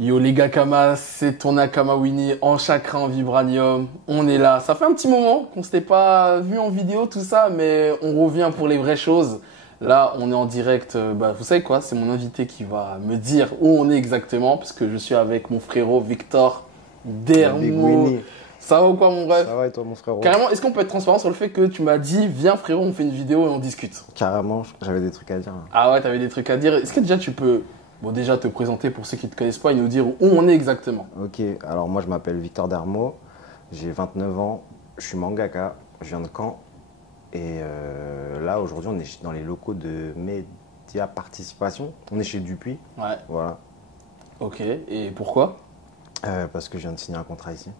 Yo les gars Kama, c'est ton Akama Winnie en chakra en vibranium. On est là. Ça fait un petit moment qu'on s'était pas vu en vidéo tout ça, mais on revient pour les vraies choses. Là, on est en direct. Vous savez quoi? C'est mon invité qui va me dire où on est exactement, parce que je suis avec mon frérot Victor Dermo. Ça va ou quoi mon rêve? Ça va et toi mon frérot? Carrément, est-ce qu'on peut être transparent sur le fait que tu m'as dit viens frérot, on fait une vidéo et on discute? Carrément, j'avais des trucs à dire. Ah ouais, t'avais des trucs à dire. Est-ce que déjà tu peux déjà te présenter pour ceux qui ne te connaissent pas et nous dire où on est exactement? Ok, alors moi je m'appelle Victor Dermo, j'ai 29 ans, je suis mangaka, je viens de Caen. Et là aujourd'hui on est dans les locaux de Média Participation, on est chez Dupuis. Ouais. Voilà. Ok, et pourquoi? Parce que je viens de signer un contrat ici.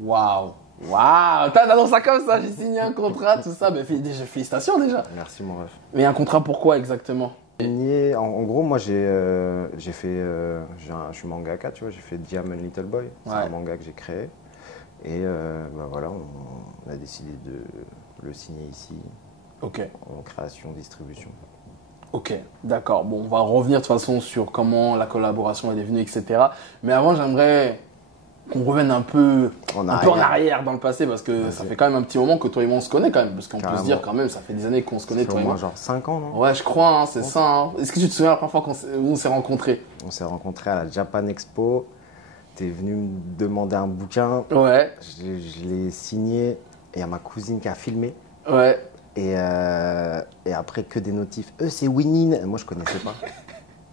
Waouh! Waouh! T'as annoncé ça comme ça, j'ai signé un contrat, tout ça. Déjà, félicitations déjà. Merci mon ref. Mais un contrat pourquoi exactement? En gros, moi je suis mangaka, tu vois, j'ai fait Diamond Little Boy, c'est un manga que j'ai créé. Et voilà, on a décidé de le signer ici. Ok. En création, distribution. Ok, d'accord. Bon, on va revenir de toute façon sur comment la collaboration est devenue, etc. Mais avant, j'aimerais qu'on revienne un peu en arrière dans le passé, parce que ça fait quand même un petit moment que toi et moi on se connaît quand même, parce qu'on peut se dire quand même, ça fait des années qu'on se connaît toi et moi. Genre 5 ans, non? Ouais, je crois, hein, c'est ça. Hein. Est-ce que tu te souviens la première fois où on s'est rencontrés? On s'est rencontrés à la Japan Expo. T'es venu me demander un bouquin. Ouais. Je l'ai signé et il y a ma cousine qui a filmé. Ouais. Et après que des notifs. C'est Winnie. Moi je connaissais pas.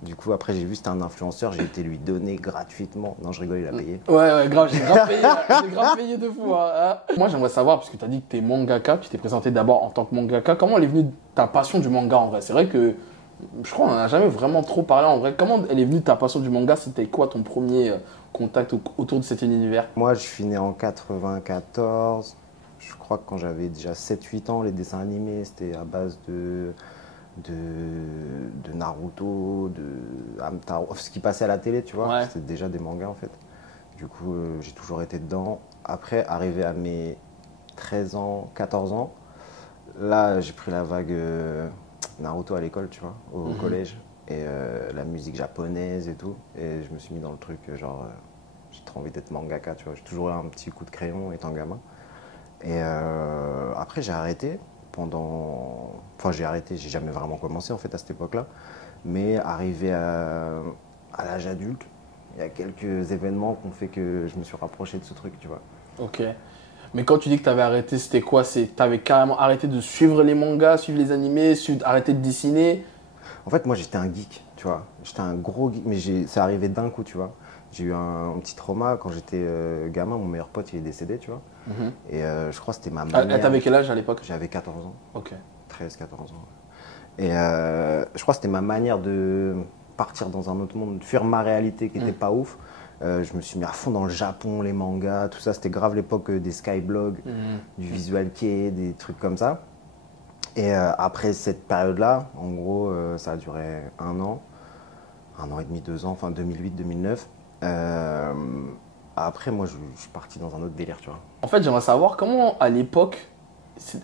Du coup, après, j'ai vu c'était un influenceur, j'ai été lui donner gratuitement. Non, je rigole, il a payé. Ouais, grave, j'ai grave payé de fou. Hein. Moi, j'aimerais savoir, parce que tu as dit que tu es mangaka, tu t'es présenté d'abord en tant que mangaka. Comment elle est venue ta passion du manga en vrai? C'est vrai que je crois qu'on n'en a jamais vraiment trop parlé en vrai. Comment elle est venue ta passion du manga? C'était quoi ton premier contact autour de cet univers? Moi, je suis né en 94. Je crois que quand j'avais déjà 7-8 ans, les dessins animés, c'était à base de Naruto, de Hamtaro, ce qui passait à la télé, tu vois, ouais. C'était déjà des mangas en fait. Du coup, j'ai toujours été dedans. Après, arrivé à mes 13 ans, 14 ans, là, j'ai pris la vague Naruto à l'école, tu vois, au collège. Et la musique japonaise et tout. Et je me suis mis dans le truc, genre, j'ai trop envie d'être mangaka, tu vois. J'ai toujours eu un petit coup de crayon étant gamin. Et après, j'ai arrêté. J'ai arrêté, j'ai jamais vraiment commencé en fait à cette époque-là. Mais arrivé à l'âge adulte, il y a quelques événements qui ont fait que je me suis rapproché de ce truc, tu vois. Ok. Mais quand tu dis que tu avais arrêté, c'était quoi? Tu avais carrément arrêté de suivre les mangas, suivre les animés, arrêter de dessiner? En fait, moi j'étais un geek, tu vois. J'étais un gros geek, mais c'est arrivé d'un coup, tu vois. J'ai eu un petit trauma quand j'étais gamin, mon meilleur pote il est décédé, tu vois. Et je crois que c'était ma manière. T'avais quel âge à l'époque? J'avais 14 ans. Ok. 13-14 ans. Et je crois que c'était ma manière de partir dans un autre monde, de fuir ma réalité qui n'était pas ouf. Je me suis mis à fond dans le Japon, les mangas, tout ça. C'était grave l'époque des skyblogs, du visual kei, des trucs comme ça. Et après cette période-là, en gros, ça a duré un an et demi, 2 ans, enfin 2008-2009. Après, moi, je suis parti dans un autre délire, tu vois. En fait, j'aimerais savoir comment, à l'époque,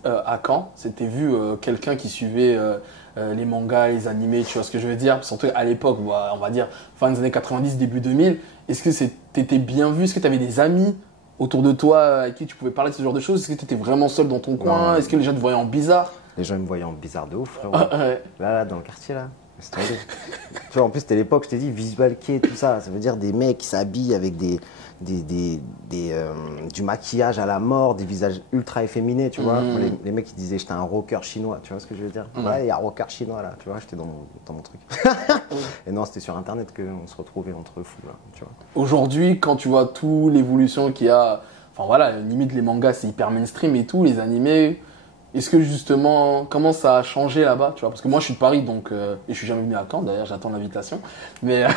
à Caen, c'était vu quelqu'un qui suivait les mangas, les animés, tu vois ce que je veux dire? Surtout à l'époque, on va dire fin des années 90, début 2000. Est-ce que t'étais bien vu? Est-ce que tu avais des amis autour de toi avec qui tu pouvais parler de ce genre de choses? Est-ce que tu étais vraiment seul dans ton coin? Est-ce que les gens te voyaient en bizarre? Les gens me voyaient en bizarre de ouf, frérot. Là, dans le quartier, là. Tu vois, en plus, c'était l'époque, je t'ai dit, visual kei, tout ça. Ça veut dire des mecs qui s'habillent avec du maquillage à la mort, des visages ultra efféminés, tu vois. Les mecs qui disaient, j'étais un rocker chinois, tu vois ce que je veux dire? Ouais, il y a un rocker chinois, là, tu vois, j'étais dans mon truc. Et non, c'était sur Internet qu'on se retrouvait entre fous, là, tu vois. Aujourd'hui, quand tu vois toute l'évolution qu'il y a, enfin voilà, limite les mangas, c'est hyper mainstream et tout, les animés. Est-ce que justement, comment ça a changé là-bas, tu vois? Parce que moi, je suis de Paris, donc et je suis jamais venu à Caen. D'ailleurs, j'attends l'invitation. Mais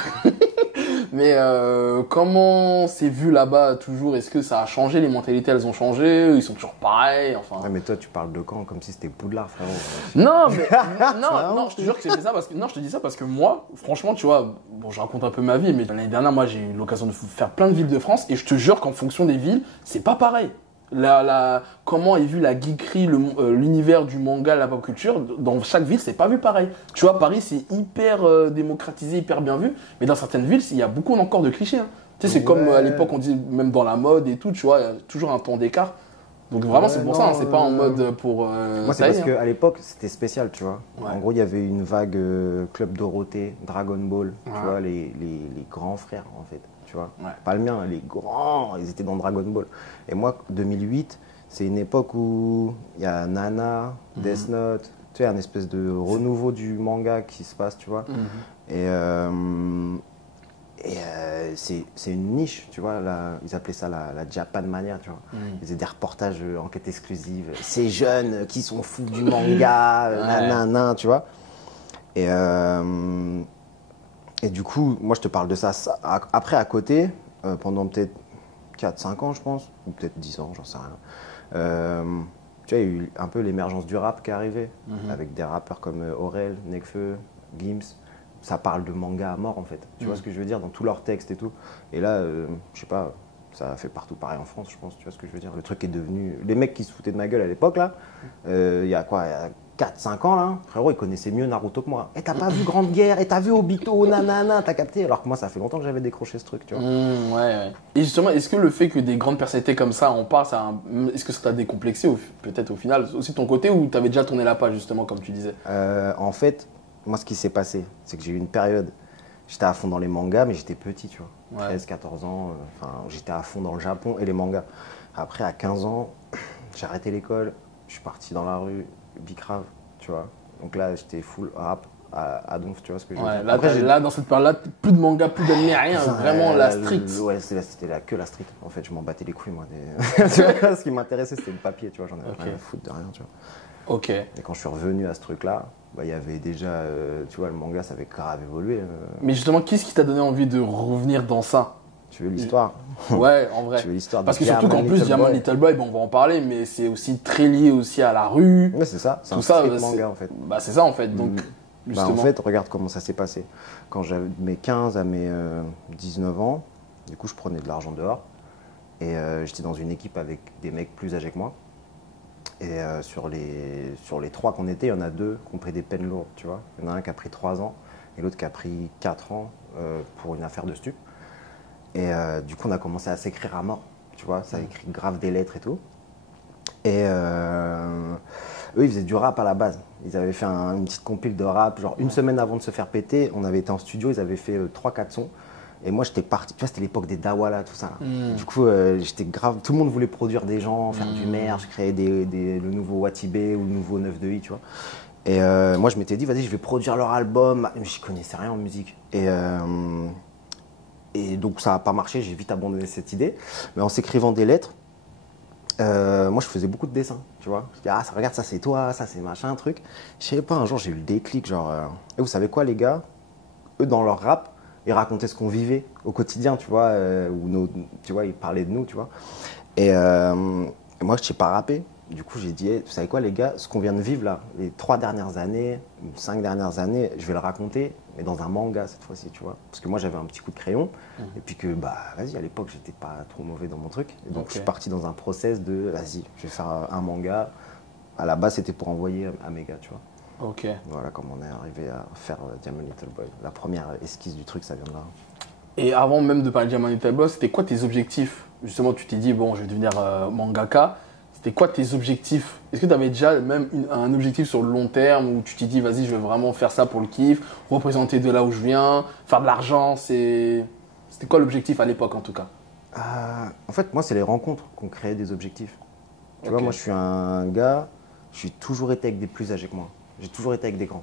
comment c'est vu là-bas toujours? Est-ce que ça a changé? Les mentalités, elles ont changé? Ils sont toujours pareils? Enfin. Ouais, mais toi, tu parles de Caen comme si c'était Poudlard, frérot. Non, mais non, je te jure que j'ai fait ça parce que je te dis ça parce que moi, franchement, tu vois, bon, je raconte un peu ma vie, mais l'année dernière, moi, j'ai eu l'occasion de faire plein de villes de France et je te jure qu'en fonction des villes, c'est pas pareil. comment est vu la geekerie, l'univers du manga, la pop culture. Dans chaque ville, c'est pas vu pareil. Tu vois, Paris, c'est hyper démocratisé, hyper bien vu. Mais dans certaines villes, il y a beaucoup encore de clichés. Hein. Tu sais, c'est comme à l'époque, on dit, même dans la mode et tout, tu vois, il y a toujours un ton d'écart. Donc vraiment, c'est pour ça, hein, c'est pas en mode pour... moi, c'est parce qu'à l'époque, c'était spécial, tu vois. Ouais. En gros, il y avait une vague Club Dorothée, Dragon Ball, tu vois, les grands frères, en fait. Tu vois, pas le mien, les grands, ils étaient dans Dragon Ball. Et moi, 2008, c'est une époque où il y a Nana, Death Note, tu sais, un espèce de renouveau du manga qui se passe, tu vois. C'est une niche, tu vois, ils appelaient ça la Japan Mania, tu vois. Ils faisaient des reportages enquêtes exclusives. Ces jeunes qui sont fous du manga, nanana, tu vois. Et du coup, moi, je te parle de ça. Après, à côté, pendant peut-être 4-5 ans, je pense, ou peut-être 10 ans, j'en sais rien. Tu vois, il y a eu un peu l'émergence du rap qui est arrivé, avec des rappeurs comme Aurel, Nekfeu, Gims. Ça parle de manga à mort, en fait. Tu vois ce que je veux dire, dans tous leurs textes et tout. Et là, je sais pas, ça fait partout pareil en France, je pense. Tu vois ce que je veux dire. Le truc est devenu... Les mecs qui se foutaient de ma gueule à l'époque, là, il y a quoi, il y a 4-5 ans, là, frérot, ils connaissaient mieux Naruto que moi. Et t'as pas vu Grande Guerre, et t'as vu Obito, nanana, t'as capté. Alors que moi, ça fait longtemps que j'avais décroché ce truc, tu vois. Ouais. Et justement, est-ce que le fait que des grandes personnalités comme ça en parlent, est-ce que ça t'a décomplexé, peut-être au final, aussi de ton côté, ou t'avais déjà tourné la page, justement, comme tu disais? En fait, moi, ce qui s'est passé, c'est que j'ai eu une période, j'étais à fond dans les mangas, mais j'étais petit, tu vois. 13, 14 ans, j'étais à fond dans le Japon et les mangas. Après, à 15 ans, j'ai arrêté l'école, je suis parti dans la rue, bicrave, tu vois. Donc là, j'étais full rap à donf, tu vois ce que je veux dire. Là, dans cette période-là, plus de manga, plus d'anime, rien, vraiment la street. C'était que la street. En fait, je m'en battais les couilles, moi. Tu vois, ce qui m'intéressait, c'était le papier, tu vois. J'en avais rien à foutre de rien, tu vois. Ok. Et quand je suis revenu à ce truc-là, il y avait déjà, tu vois, le manga, ça avait grave évolué. Mais justement, qu'est-ce qui t'a donné envie de revenir dans ça? Tu veux l'histoire? Ouais, en vrai. Tu veux l'histoire? Parce que surtout qu'en plus, Diamant Little Boy, on va en parler, mais c'est aussi très lié aussi à la rue. Ouais, c'est ça. C'est tout ça, manga, en fait. Bah, c'est ça, en fait. Donc, justement. En fait, regarde comment ça s'est passé. Quand j'avais mes 15 à mes 19 ans, du coup, je prenais de l'argent dehors. Et j'étais dans une équipe avec des mecs plus âgés que moi. Et sur les 3 qu'on était, il y en a 2 qui ont pris des peines lourdes, tu vois. Il y en a un qui a pris 3 ans et l'autre qui a pris 4 ans pour une affaire de stup. Et du coup, on a commencé à s'écrire à mort, tu vois. Ça écrit grave des lettres et tout. Et eux, ils faisaient du rap à la base. Ils avaient fait une petite compile de rap, genre une semaine avant de se faire péter. On avait été en studio, ils avaient fait 3-4 sons. Et moi, j'étais parti, tu vois, c'était l'époque des Dawala, tout ça. Du coup, j'étais grave, tout le monde voulait produire des gens, faire du merch, créer le nouveau Watibé ou le nouveau 9 de I, tu vois. Et moi, je m'étais dit, vas-y, je vais produire leur album. Mais je connaissais rien en musique. Et donc, ça n'a pas marché, j'ai vite abandonné cette idée. Mais en s'écrivant des lettres, moi, je faisais beaucoup de dessins, tu vois. Je dis, ah, ça, regarde, ça, c'est toi, ça, c'est machin, truc. Je sais pas, un jour, j'ai eu le déclic, genre, et vous savez quoi, les gars? Eux, dans leur rap, ils racontaient ce qu'on vivait au quotidien, tu vois, tu vois, ils parlaient de nous, tu vois. Et moi, je ne sais pas rapper. Du coup, j'ai dit, hey, vous savez quoi, les gars, ce qu'on vient de vivre là, les 3 dernières années, 5 dernières années, je vais le raconter, mais dans un manga cette fois-ci, tu vois. Parce que moi, j'avais un petit coup de crayon, et puis que, bah, vas-y, à l'époque, j'étais pas trop mauvais dans mon truc. Et donc, je suis parti dans un process de, vas-y, je vais faire un manga. À la base, c'était pour envoyer à mes gars, tu vois. Ok. Voilà comment on est arrivé à faire Diamond Little Boy. La première esquisse du truc, ça vient de là. Et avant même de parler de Diamond Little Boy, c'était quoi tes objectifs? Justement, tu t'es dit, bon, je vais devenir mangaka. C'était quoi tes objectifs? Est-ce que tu avais déjà même un objectif sur le long terme où tu t'es dit, vas-y, je vais vraiment faire ça pour le kiff, représenter de là où je viens, faire de l'argent? C'était quoi l'objectif à l'époque en tout cas? En fait, moi, c'est les rencontres qu'on crée des objectifs. Tu vois, moi, je suis un gars, je suis toujours été avec des plus âgés que moi. J'ai toujours été avec des grands.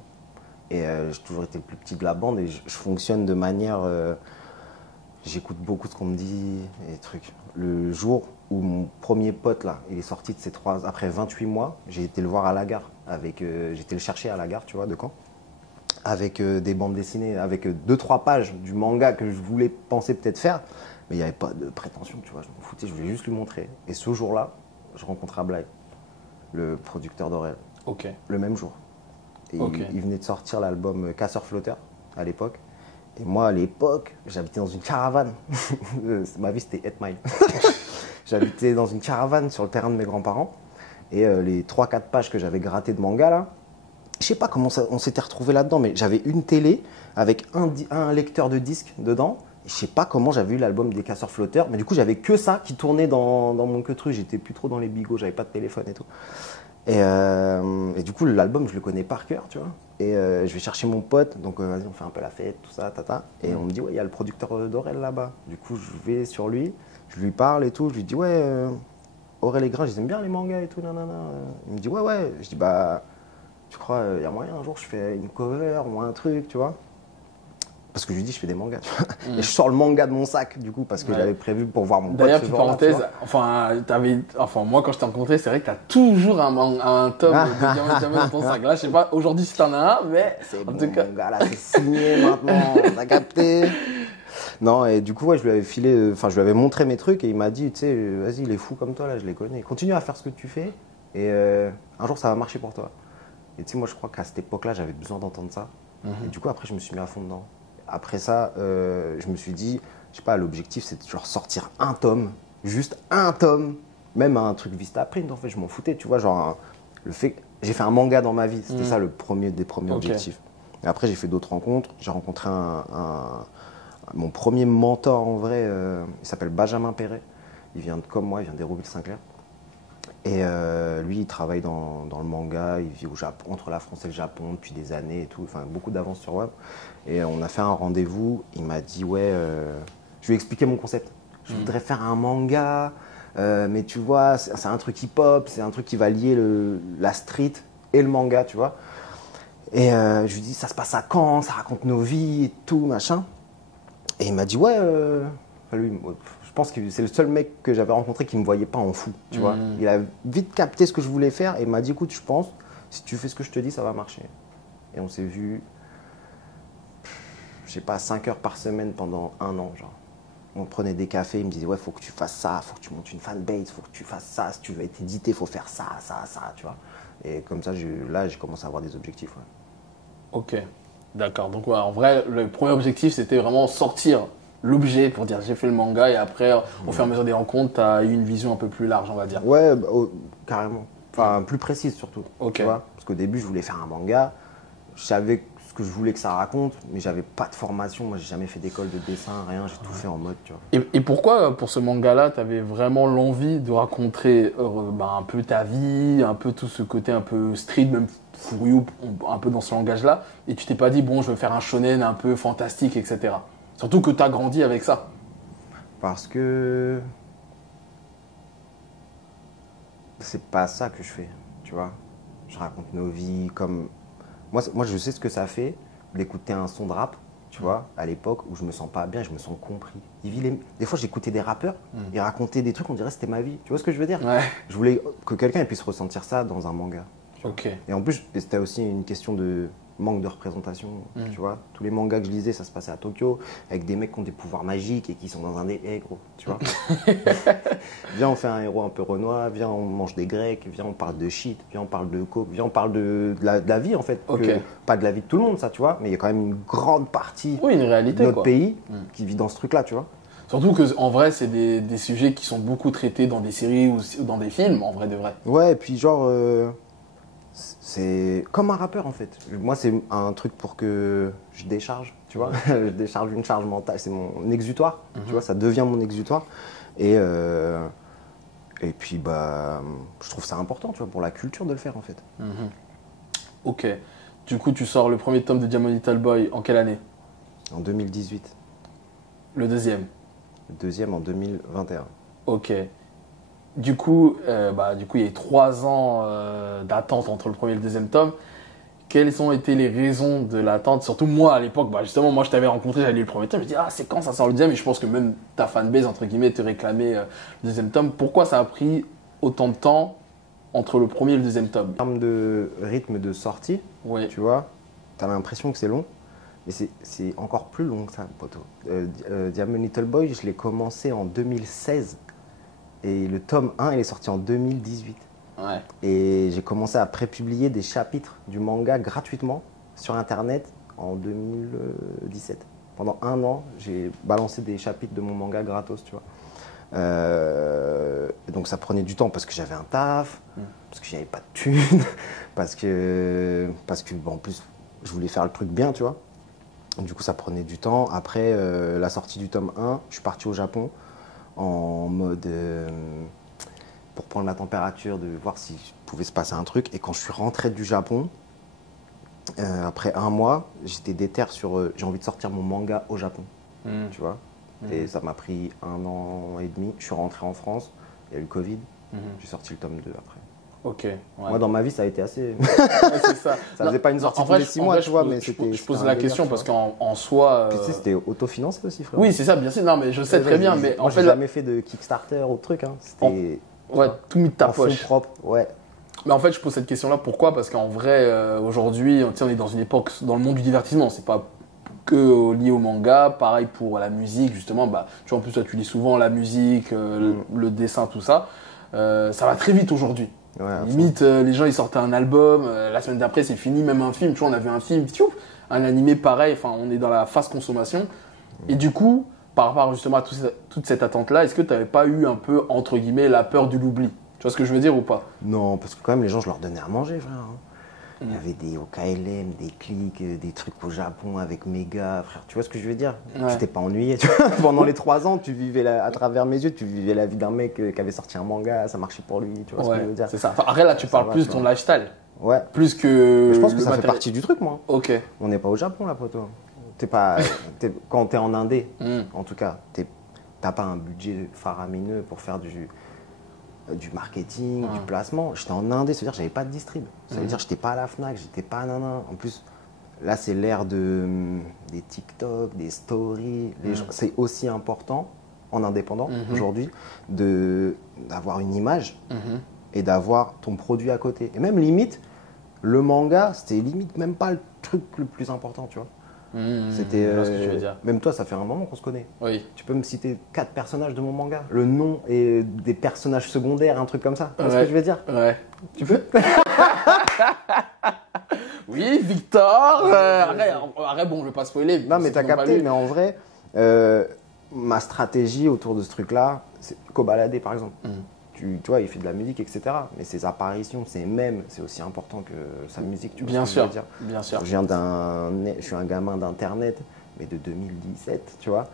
Et j'ai toujours été le plus petit de la bande et je fonctionne de manière... j'écoute beaucoup ce qu'on me dit et des trucs. Le jour où mon premier pote, là, il est sorti de après 28 mois, j'ai été le voir à la gare. J'ai été le chercher à la gare, tu vois, de Caen. Avec des bandes dessinées, avec 2-3 pages du manga que je voulais penser peut-être faire. Mais il n'y avait pas de prétention, tu vois. Je m'en foutais, je voulais juste lui montrer. Et ce jour-là, je rencontre Ablai, le producteur d'Aurel. Ok. Le même jour. Et il venait de sortir l'album Casseur-Flotteur à l'époque. Et moi, à l'époque, j'habitais dans une caravane. Ma vie, c'était 8 miles. J'habitais dans une caravane sur le terrain de mes grands-parents. Et les 3-4 pages que j'avais grattées de manga, là, je sais pas comment on s'était retrouvés là-dedans, mais j'avais une télé avec un lecteur de disques dedans. Je sais pas comment j'avais eu l'album des Casseurs Flotteurs, mais du coup, j'avais que ça qui tournait dans mon queutru. J'étais plus trop dans les bigots, j'avais pas de téléphone et tout. Et du coup, l'album, je le connais par cœur, tu vois. Et je vais chercher mon pote, donc vas-y, on fait un peu la fête, tout ça, tata. Et on me dit, ouais, il y a le producteur d'Aurel là-bas. Du coup, je vais sur lui, je lui parle et tout. Je lui dis, ouais, Aurel et Grain, j'aime bien les mangas et tout, nanana. Il me dit, ouais, ouais. Je dis, bah, tu crois, il y a moyen un jour, je fais une cover ou un truc, tu vois. Parce que je lui dis, je fais des mangas, tu vois. Et je sors le manga de mon sac, du coup, parce que j'avais prévu pour voir mon pote. D'ailleurs, petite parenthèse, moi, quand je t'ai rencontré, c'est vrai que tu as toujours un tome de Diamond Diamond dans ton sac. Là, je sais pas aujourd'hui si tu en as un, mais c'est en tout cas. Manga, là, c'est signé maintenant, t'as capté. Non, et du coup, ouais, je lui avais filé, je lui avais montré mes trucs et il m'a dit, tu sais, vas-y, il est fou comme toi, là, je les connais. Continue à faire ce que tu fais et un jour, ça va marcher pour toi. Et tu sais, moi, je crois qu'à cette époque-là, j'avais besoin d'entendre ça. Et du coup, après, je me suis mis à fond dedans. Après ça, je me suis dit, je sais pas, l'objectif, c'est de genre sortir un tome, juste un tome, même un truc Vistaprint, en fait, je m'en foutais, tu vois, genre, j'ai fait un manga dans ma vie, c'était ça le premier des premiers objectifs. Et après, j'ai fait d'autres rencontres, j'ai rencontré mon premier mentor en vrai, il s'appelle Benjamin Perret, il vient comme moi, il vient d'Hérouville-Saint-Clair. Et lui, il travaille dans le manga, il vit au Japon, entre la France et le Japon depuis des années et tout, enfin beaucoup d'avance sur web. Et on a fait un rendez-vous, il m'a dit ouais, je lui ai expliqué mon concept. Je voudrais faire un manga, mais tu vois, c'est un truc hip-hop, c'est un truc qui va lier la street et le manga, tu vois. Et je lui dis ça se passe à Caen, ça raconte nos vies et tout, machin. Et il m'a dit ouais, lui, je pense que c'est le seul mec que j'avais rencontré qui ne me voyait pas en fou, tu vois. Il a vite capté ce que je voulais faire et il m'a dit écoute, je pense, si tu fais ce que je te dis, ça va marcher. Et on s'est vu, je sais pas, 5 heures par semaine pendant 1 an, genre. On prenait des cafés, il me disait ouais, faut que tu fasses ça, faut que tu montes une fanbase, faut que tu fasses ça, si tu veux être édité, faut faire ça, tu vois. Et comme ça, là, j'ai commencé à avoir des objectifs. Ouais. Ok, d'accord. Donc ouais, en vrai, le premier objectif, c'était vraiment sortir l'objet pour dire j'ai fait le manga et après, au fur et à mesure des rencontres, tu as eu une vision un peu plus large, on va dire. Ouais, carrément. Enfin, plus précise surtout. Tu vois, parce qu'au début, je voulais faire un manga, je savais ce que je voulais que ça raconte, mais j'avais pas de formation. Moi, j'ai jamais fait d'école de dessin, rien, j'ai tout fait en mode, tu vois. Et pourquoi, pour ce manga-là, tu avais vraiment l'envie de raconter un peu ta vie, un peu tout ce côté un peu street, même Furiou, un peu dans ce langage-là, et tu t'es pas dit, bon, je vais faire un shonen un peu fantastique, etc. Surtout que tu as grandi avec ça. Parce que c'est pas ça que je fais, tu vois. Je raconte nos vies comme... Moi, je sais ce que ça fait d'écouter un son de rap, tu vois, à l'époque où je me sens pas bien, je me sens compris. Des fois, j'écoutais des rappeurs, ils racontaient des trucs, on dirait que c'était ma vie. Tu vois ce que je veux dire? Ouais. Je voulais que quelqu'un puisse ressentir ça dans un manga. Ok. Et en plus, c'était aussi une question de manque de représentation, tu vois. Tous les mangas que je lisais, ça se passait à Tokyo, avec des mecs qui ont des pouvoirs magiques et qui sont dans un des... gros, tu vois. Viens, on fait un héros un peu renois, viens, on mange des grecs, viens, on parle de shit, viens, on parle de coke, viens, on parle de la vie, en fait. Pas de la vie de tout le monde, ça, tu vois, mais il y a quand même une grande partie une réalité, de notre pays qui vit dans ce truc-là, tu vois. Surtout qu'en vrai, c'est des sujets qui sont beaucoup traités dans des séries ou dans des films, en vrai de vrai. Ouais, et puis genre... c'est comme un rappeur en fait. Moi, c'est un truc pour que je décharge, tu vois. Je décharge une charge mentale, c'est mon exutoire, tu vois, ça devient mon exutoire. Et puis, bah, je trouve ça important, tu vois, pour la culture de le faire en fait. Ok. Du coup, tu sors le premier tome de Diamond Little Boy en quelle année? En 2018. Le deuxième? Le deuxième en 2021. Ok. Du coup, il y a eu 3 ans d'attente entre le premier et le deuxième tome. Quelles ont été les raisons de l'attente? Surtout moi, à l'époque, justement, moi, je t'avais rencontré, j'avais lu le premier tome. Je me dis, c'est quand ça sort le deuxième? Et je pense que même ta fanbase, entre guillemets, te réclamait le deuxième tome. Pourquoi ça a pris autant de temps entre le premier et le deuxième tome? En termes de rythme de sortie, tu vois, tu as l'impression que c'est long. Mais c'est encore plus long que ça, poteau. Diamond Little Boy, je l'ai commencé en 2016. Et le tome 1, il est sorti en 2018. Ouais. Et j'ai commencé à prépublier des chapitres du manga gratuitement sur Internet en 2017. Pendant 1 an, j'ai balancé des chapitres de mon manga gratos, tu vois. Donc ça prenait du temps parce que j'avais un taf, parce que j'avais pas de thunes, parce que bon, en plus je voulais faire le truc bien, tu vois. Du coup ça prenait du temps. Après la sortie du tome 1, je suis parti au Japon en mode pour prendre la température, de voir si pouvait se passer un truc. Et quand je suis rentré du Japon, après un mois, j'étais déter sur j'ai envie de sortir mon manga au Japon, tu vois. Et ça m'a pris 1 an et demi. Je suis rentré en France, il y a eu le Covid, j'ai sorti le tome 2 après. Ok. Ouais. Moi, dans ma vie, ça a été assez. C'est ça. Ça faisait pas une sortie tous les 6 mois, tu vois, mais c'était. Je pose la question parce qu'en soi. Puis tu sais, c'était autofinancé aussi, frère. Oui, c'est ça, bien sûr. Non, mais je sais très bien. Mais en fait, j'ai jamais fait de Kickstarter ou de truc. Hein. C'était. Ouais, tout mis de ta poche. Fonds propres, ouais. Mais en fait, je pose cette question-là. Pourquoi? Parce qu'en vrai, aujourd'hui, on est dans une époque dans le monde du divertissement. C'est pas que lié au manga. Pareil pour la musique, justement. Bah, tu vois, en plus, toi, tu lis souvent la musique, le dessin, tout ça. Ça va très vite aujourd'hui. Ouais, Limite, les gens ils sortaient un album, la semaine d'après c'est fini, même un film, tu vois, on avait un film, un animé pareil, enfin on est dans la phase consommation. Et du coup, par rapport justement à toute cette attente-là, est-ce que tu n'avais pas eu un peu, entre guillemets, la peur de l'oubli? Tu vois ce que je veux dire ou pas? Non, parce que quand même les gens, je leur donnais à manger, frère. Il y avait des OKLM, des clics, des trucs au Japon avec Mega, frère. Tu vois ce que je veux dire? Tu t'es pas ennuyé. Tu vois. Pendant les 3 ans, tu vivais à travers mes yeux, tu vivais la vie d'un mec qui avait sorti un manga, ça marchait pour lui. Tu vois ce que je veux dire? C'est ça. Enfin, après, là, tu parles plus de ton lifestyle. Ouais. Plus que. Je pense que ça fait partie du truc, moi. Ok. On n'est pas au Japon, là, poto. Quand t'es en Indé, en tout cas, t'as pas un budget faramineux pour faire du marketing, du placement. J'étais en Indé, ça veut dire que j'avais pas de distrib. Ça veut dire que j'étais pas à la Fnac, j'étais pas nanan. En plus, là, c'est l'ère des TikTok, des stories. C'est aussi important en indépendant aujourd'hui d'avoir une image et d'avoir ton produit à côté. Et même limite, le manga, c'était limite même pas le truc le plus important, tu vois. C'était ce que tu veux dire. même toi, ça fait un moment qu'on se connaît. Oui. Tu peux me citer 4 personnages de mon manga, le nom et des personnages secondaires, un truc comme ça. Tu vois ce que je veux dire? Ouais. Tu peux? Oui, Victor. Arrête, bon, je vais pas spoiler. Non, mais t'as capté. Mais en vrai, ma stratégie autour de ce truc-là, c'est Kobalade, par exemple. Tu vois, il fait de la musique, etc. Mais ses apparitions, ses mèmes, c'est aussi important que sa musique. Tu vois bien ce que sûr, je veux dire. bien sûr. Je suis un gamin d'Internet, mais de 2017, tu vois.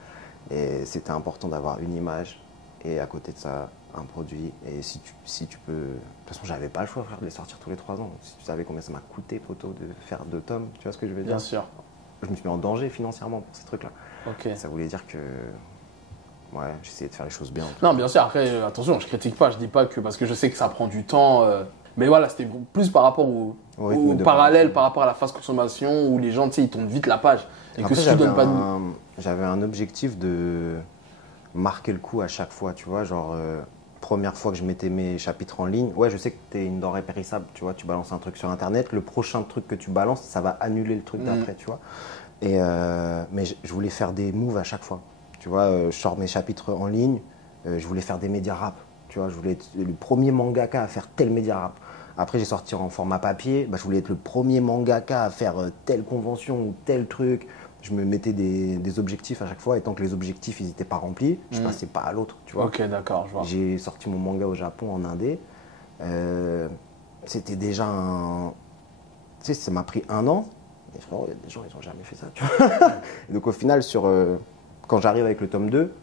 Et c'était important d'avoir une image et à côté de ça, un produit. Et si tu peux... De toute façon, j'avais pas le choix, frère, de les sortir tous les 3 ans. Si tu savais combien ça m'a coûté, poto, de faire 2 tomes, tu vois ce que je veux dire? Bien sûr. Je me suis mis en danger financièrement pour ces trucs-là. Ok. Ça voulait dire que... Ouais, j'essayais de faire les choses bien. Non, bien sûr, après, attention, je critique pas, je dis pas que parce que je sais que ça prend du temps. Mais voilà, c'était plus par rapport au parallèle, par rapport à la phase consommation où les gens, tu sais, ils tournent vite la page. Et après, que si tu donnes pas de. J'avais un objectif de marquer le coup à chaque fois, tu vois, genre première fois que je mettais mes chapitres en ligne, ouais, je sais que tu es une denrée périssable, tu vois, tu balances un truc sur Internet, le prochain truc que tu balances, ça va annuler le truc d'après, tu vois. Et, mais je voulais faire des moves à chaque fois. Tu vois, je sors mes chapitres en ligne, je voulais faire des médias rap. Tu vois, je voulais être le premier mangaka à faire tel média rap. Après, j'ai sorti en format papier, bah, je voulais être le premier mangaka à faire telle convention ou tel truc. Je me mettais des objectifs à chaque fois, et tant que les objectifs n'étaient pas remplis, je passais pas à l'autre. Tu vois. Ok, d'accord, je vois. J'ai sorti mon manga au Japon en Indé. C'était déjà un. Tu sais, ça m'a pris 1 an. Et frérot, il y a des gens, ils n'ont jamais fait ça. Tu vois. Et donc, au final, quand j'arrive avec le tome 2,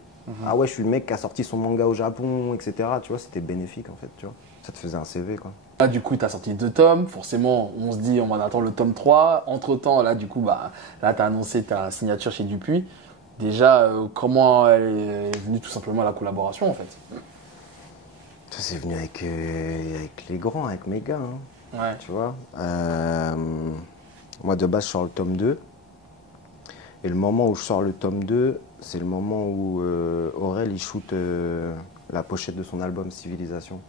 ah ouais, je suis le mec qui a sorti son manga au Japon, etc. Tu vois, c'était bénéfique en fait, tu vois. Ça te faisait un CV, quoi. Là, du coup, tu as sorti 2 tomes. Forcément, on se dit, on va attendre le tome 3. Entre-temps, là, du coup, bah, là, tu as annoncé ta signature chez Dupuis. Déjà, comment elle est venue tout simplement la collaboration, en fait? Ça, c'est venu avec les grands, avec mes gars. Hein, ouais. Tu vois. Moi, de base, je sors le tome 2. Et le moment où je sors le tome 2, c'est le moment où Aurel, il shoot la pochette de son album Civilisation.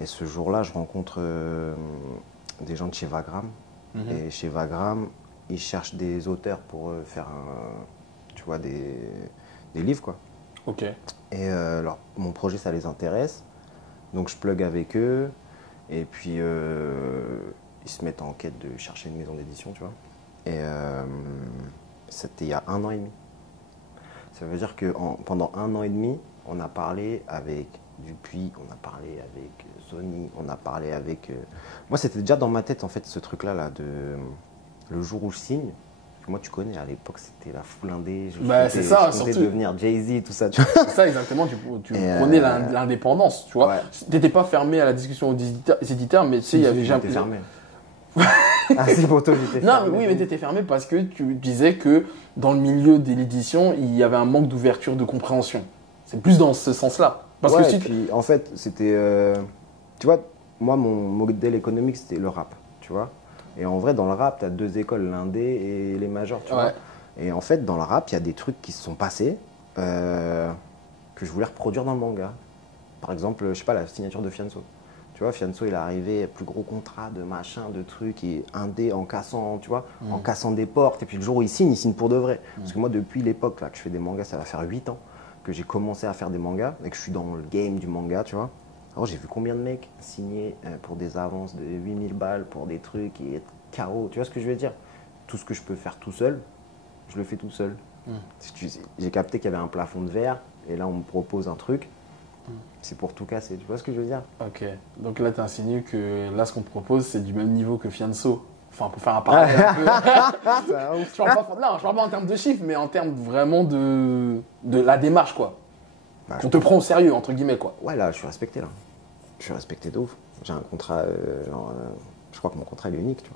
Et ce jour-là, je rencontre des gens de chez Vagram. Et chez Vagram, ils cherchent des auteurs pour faire tu vois, des livres, quoi. Ok. Et mon projet, ça les intéresse. Donc je plug avec eux. Et puis, ils se mettent en quête de chercher une maison d'édition, tu vois. Et c'était il y a 1 an et demi. Ça veut dire que pendant 1 an et demi, on a parlé avec Dupuis, on a parlé avec Sony, on a parlé avec... Moi, c'était déjà dans ma tête, en fait, ce truc-là, là, de le jour où je signe. Moi, tu connais, à l'époque, c'était la foule indé. C'est ça, je comptais devenir Jay-Z, tout ça, tu vois. C'est ça, exactement. Tu prenais l'indépendance, tu vois. Tu n'étais pas fermé à la discussion aux éditeurs, mais tu sais, il y avait jamais... J'étais fermé. Ah, c'est pour toi, j'étais fermé. Oui, mais tu étais fermé parce que tu disais que dans le milieu de l'édition, il y avait un manque d'ouverture, de compréhension. C'est plus dans ce sens-là. Parce que et puis, en fait, c'était... tu vois, moi, mon modèle économique, c'était le rap, tu vois. Et en vrai, dans le rap, tu as deux écoles, l'indé et les majors, tu vois. Et en fait, dans le rap, il y a des trucs qui se sont passés que je voulais reproduire dans le manga. Par exemple, je sais pas, la signature de Fianso. Tu vois, Fianso, il est arrivé, plus gros contrat de machin, de trucs, et indé en cassant, tu vois, en cassant des portes. Et puis le jour où il signe pour de vrai. Parce que moi, depuis l'époque là, que je fais des mangas, ça va faire 8 ans que j'ai commencé à faire des mangas et que je suis dans le game du manga, tu vois. Alors j'ai vu combien de mecs signer pour des avances de 8000 balles, pour des trucs et être KO, tu vois ce que je veux dire. Tout ce que je peux faire tout seul, je le fais tout seul. J'ai capté qu'il y avait un plafond de verre et là on me propose un truc, c'est pour tout casser, tu vois ce que je veux dire. Ok, donc là tu insinues que là ce qu'on te propose c'est du même niveau que Fianso. Enfin pour faire un parallèle un peu. Je parle pas en termes de chiffres, mais en termes vraiment de la démarche quoi. On te prend au sérieux, entre guillemets, quoi. Ouais, là, je suis respecté, là. Je suis respecté de ouf. J'ai un contrat, je crois que mon contrat, il est unique, tu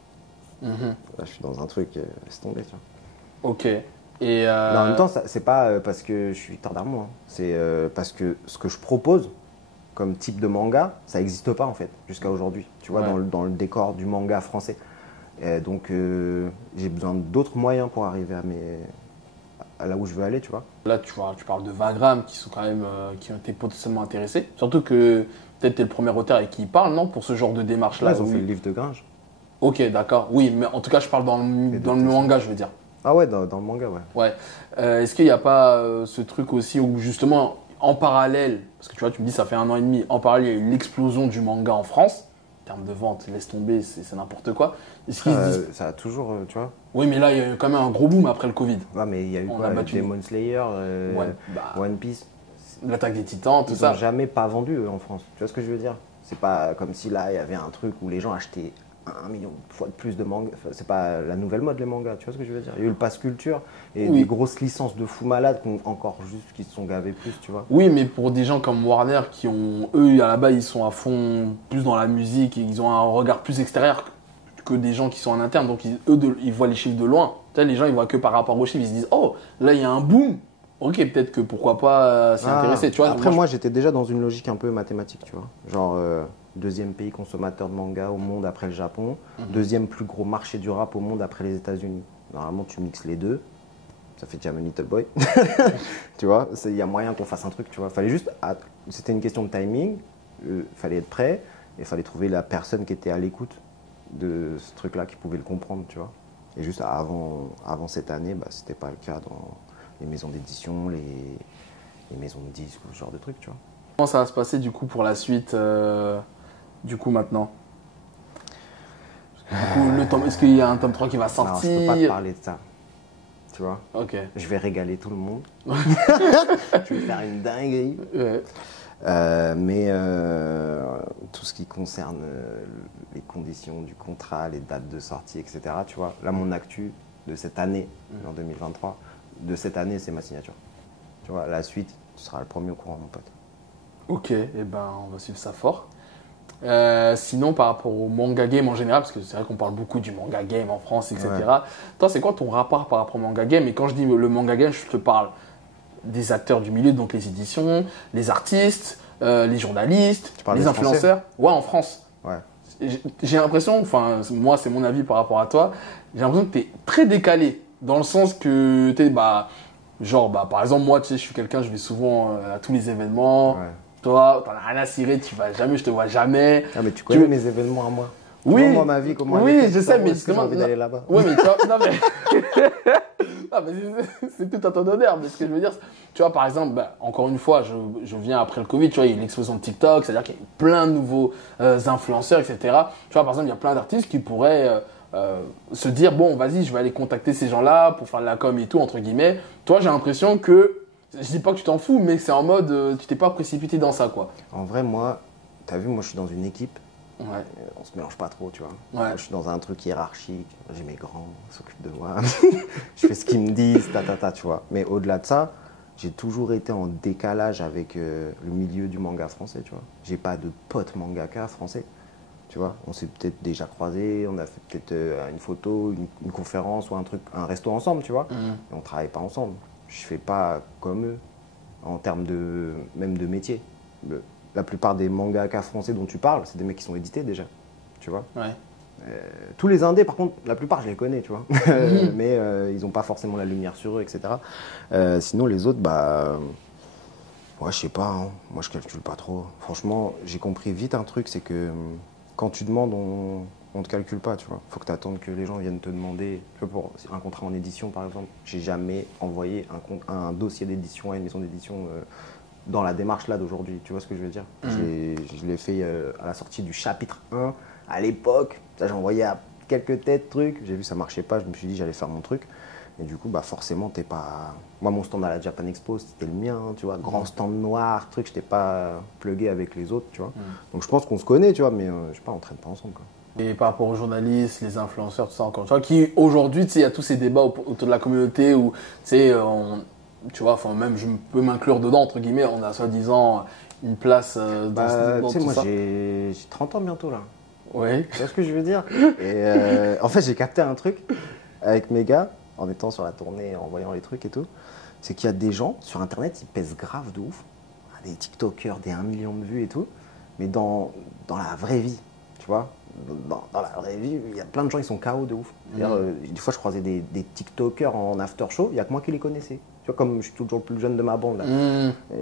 vois. Là, je suis dans un truc, laisse tomber, tu vois. Ok. Et mais en même temps, c'est pas parce que je suis Victor Darmon, hein. C'est parce que ce que je propose comme type de manga, ça n'existe pas, en fait, jusqu'à aujourd'hui. Tu vois, dans le décor du manga français. Et donc, j'ai besoin d'autres moyens pour arriver à là où je veux aller, tu vois. Là, tu parles de Vagram qui sont quand même, qui ont été potentiellement intéressés. Surtout que peut-être tu es le premier auteur et qui parle, non, pour ce genre de démarche-là. Ils ont fait le livre de Gringe. Ok, d'accord. Oui, mais en tout cas, je parle dans le manga, je veux dire. Ah ouais, dans le manga, ouais. Ouais. Est-ce qu'il n'y a pas ce truc aussi où justement, en parallèle, parce que tu vois, tu me dis ça fait 1 an et demi, en parallèle, il y a eu l'explosion du manga en France. En termes de vente, laisse tomber, c'est n'importe quoi. Ça a toujours, tu vois. Oui, mais là, il y a eu quand même un gros boom après le Covid. Ouais, mais il y a eu Demon Slayer, One Piece. L'Attaque des Titans, tout ça. Ils n'ont jamais pas vendu en France. Tu vois ce que je veux dire? C'est pas comme si là, il y avait un truc où les gens achetaient 1 million de fois de plus de mangas. Enfin, c'est pas la nouvelle mode, les mangas. Tu vois ce que je veux dire? Il y a eu le pass culture et des grosses licences de fous malades qui se sont gavés plus, tu vois. Oui, mais pour des gens comme Warner qui ont, eux, à la base, ils sont à fond plus dans la musique et ils ont un regard plus extérieur que des gens qui sont en interne. Donc, ils voient les chiffres de loin. Tu sais, les gens, ils voient que par rapport aux chiffres. Ils se disent, oh, là, il y a un boom. Ok, peut-être que pourquoi pas s'y intéresser. Tu vois, après, moi, j'étais déjà dans une logique un peu mathématique, tu vois. Genre, deuxième pays consommateur de manga au monde après le Japon. Deuxième plus gros marché du rap au monde après les États-Unis. Normalement, tu mixes les deux. Ça fait Jamie Little Boy. Tu vois, il y a moyen qu'on fasse un truc, tu vois. C'était une question de timing. Fallait être prêt. Et il fallait trouver la personne qui était à l'écoute de ce truc-là, qui pouvait le comprendre, tu vois. Et juste avant cette année, c'était pas le cas dans les maisons d'édition, les maisons de disques, ce genre de trucs, tu vois. Comment ça va se passer du coup pour la suite, du coup maintenant? Du coup, est-ce qu'il y a un tome 3 qui va sortir? Non, je peux pas te parler de ça, tu vois. Ok. Je vais régaler tout le monde. Je vais faire une dinguerie. Ouais. Mais tout ce qui concerne les conditions du contrat, les dates de sortie, etc., tu vois, là, mon actu de cette année, en 2023, de cette année, c'est ma signature. Tu vois, la suite, tu seras le premier au courant, mon pote. Ok, et ben on va suivre ça fort. Sinon, par rapport au manga game en général, parce que c'est vrai qu'on parle beaucoup du manga game en France, etc. Ouais. Toi, c'est quoi ton rapport par rapport au manga game? Et quand je dis le manga game, je te parle des acteurs du milieu, donc les éditions, les artistes, les journalistes, les influenceurs. Français? Ouais, en France. Ouais. J'ai l'impression, enfin, moi, c'est mon avis par rapport à toi, j'ai l'impression que tu es très décalé, dans le sens que tu es, par exemple, moi, tu sais, je suis quelqu'un, je vais souvent à tous les événements. Ouais. Toi, t'en as rien à cirer, tu vas jamais, je te vois jamais. Ah, mais tu connais mes événements à moi. Oui. Moi, ma vie, comment oui, je sais, mais j'ai envie d'aller là-bas. Oui, mais tu vois, non, mais c'est tout un ton honneur. Mais ce que je veux dire, tu vois, par exemple, encore une fois, je viens après le Covid, tu vois, il y a eu l'explosion de TikTok, c'est-à-dire qu'il y a eu plein de nouveaux influenceurs, etc. Tu vois, par exemple, il y a plein d'artistes qui pourraient se dire, bon, vas-y, je vais aller contacter ces gens-là pour faire de la com et tout, entre guillemets. Toi, j'ai l'impression que Je dis pas que tu t'en fous, mais c'est en mode, tu t'es pas précipité dans ça, quoi. En vrai, moi, t'as vu, moi je suis dans une équipe. Ouais. On se mélange pas trop, tu vois. Ouais. Moi, je suis dans un truc hiérarchique. J'ai mes grands, ils s'occupent de moi. Je fais ce qu'ils me disent, tu vois. Mais au-delà de ça, j'ai toujours été en décalage avec le milieu du manga français, tu vois. J'ai pas de pote mangaka français, tu vois. On s'est peut-être déjà croisés, on a fait peut-être une photo, une conférence ou un truc, un resto ensemble, tu vois. Mais on travaille pas ensemble. Je fais pas comme eux en termes de même de métier. La plupart des mangaka français dont tu parles, c'est des mecs qui sont édités déjà, tu vois. Ouais. Tous les indés, par contre, la plupart, je les connais, tu vois. Mais ils n'ont pas forcément la lumière sur eux, etc. Sinon, les autres, bah... Ouais, je sais pas, hein. Moi, je calcule pas trop. Franchement, j'ai compris vite un truc, c'est que quand tu demandes, on te calcule pas, tu vois. Faut que tu attendes que les gens viennent te demander. Tu vois, pour un contrat en édition, par exemple, j'ai jamais envoyé un dossier d'édition à une maison d'édition dans la démarche là d'aujourd'hui, tu vois ce que je veux dire. Je l'ai fait à la sortie du chapitre 1, à l'époque. Ça, j'ai envoyé à quelques têtes, trucs. J'ai vu ça marchait pas, je me suis dit j'allais faire mon truc. Et du coup, bah forcément, t'es pas... Moi, mon stand à la Japan Expo, c'était le mien, tu vois. Grand stand noir, truc, j'étais pas plugué avec les autres, tu vois. Donc je pense qu'on se connaît, tu vois, mais je sais pas, on traîne pas ensemble, quoi. Et par rapport aux journalistes, les influenceurs, tout ça, encore une fois, qui aujourd'hui, tu sais, il y a tous ces débats autour de la communauté où, tu sais, tu vois, enfin, même je peux m'inclure dedans, entre guillemets, on a soi-disant une place dans tu sais, tout moi, ça. j'ai 30 ans bientôt, là. Ouais. Tu vois ce que je veux dire? Et en fait, j'ai capté un truc avec mes gars, en étant sur la tournée, en voyant les trucs et tout. C'est qu'il y a des gens, sur Internet, ils pèsent grave de ouf. Des TikTokers, des 1 million de vues et tout. Mais dans la vraie vie, tu vois, dans la vraie vie, il y a plein de gens, ils sont KO de ouf. Des fois, je croisais des TikTokers en after show, il n'y a que moi qui les connaissais. Tu vois, comme je suis toujours le plus jeune de ma bande, là.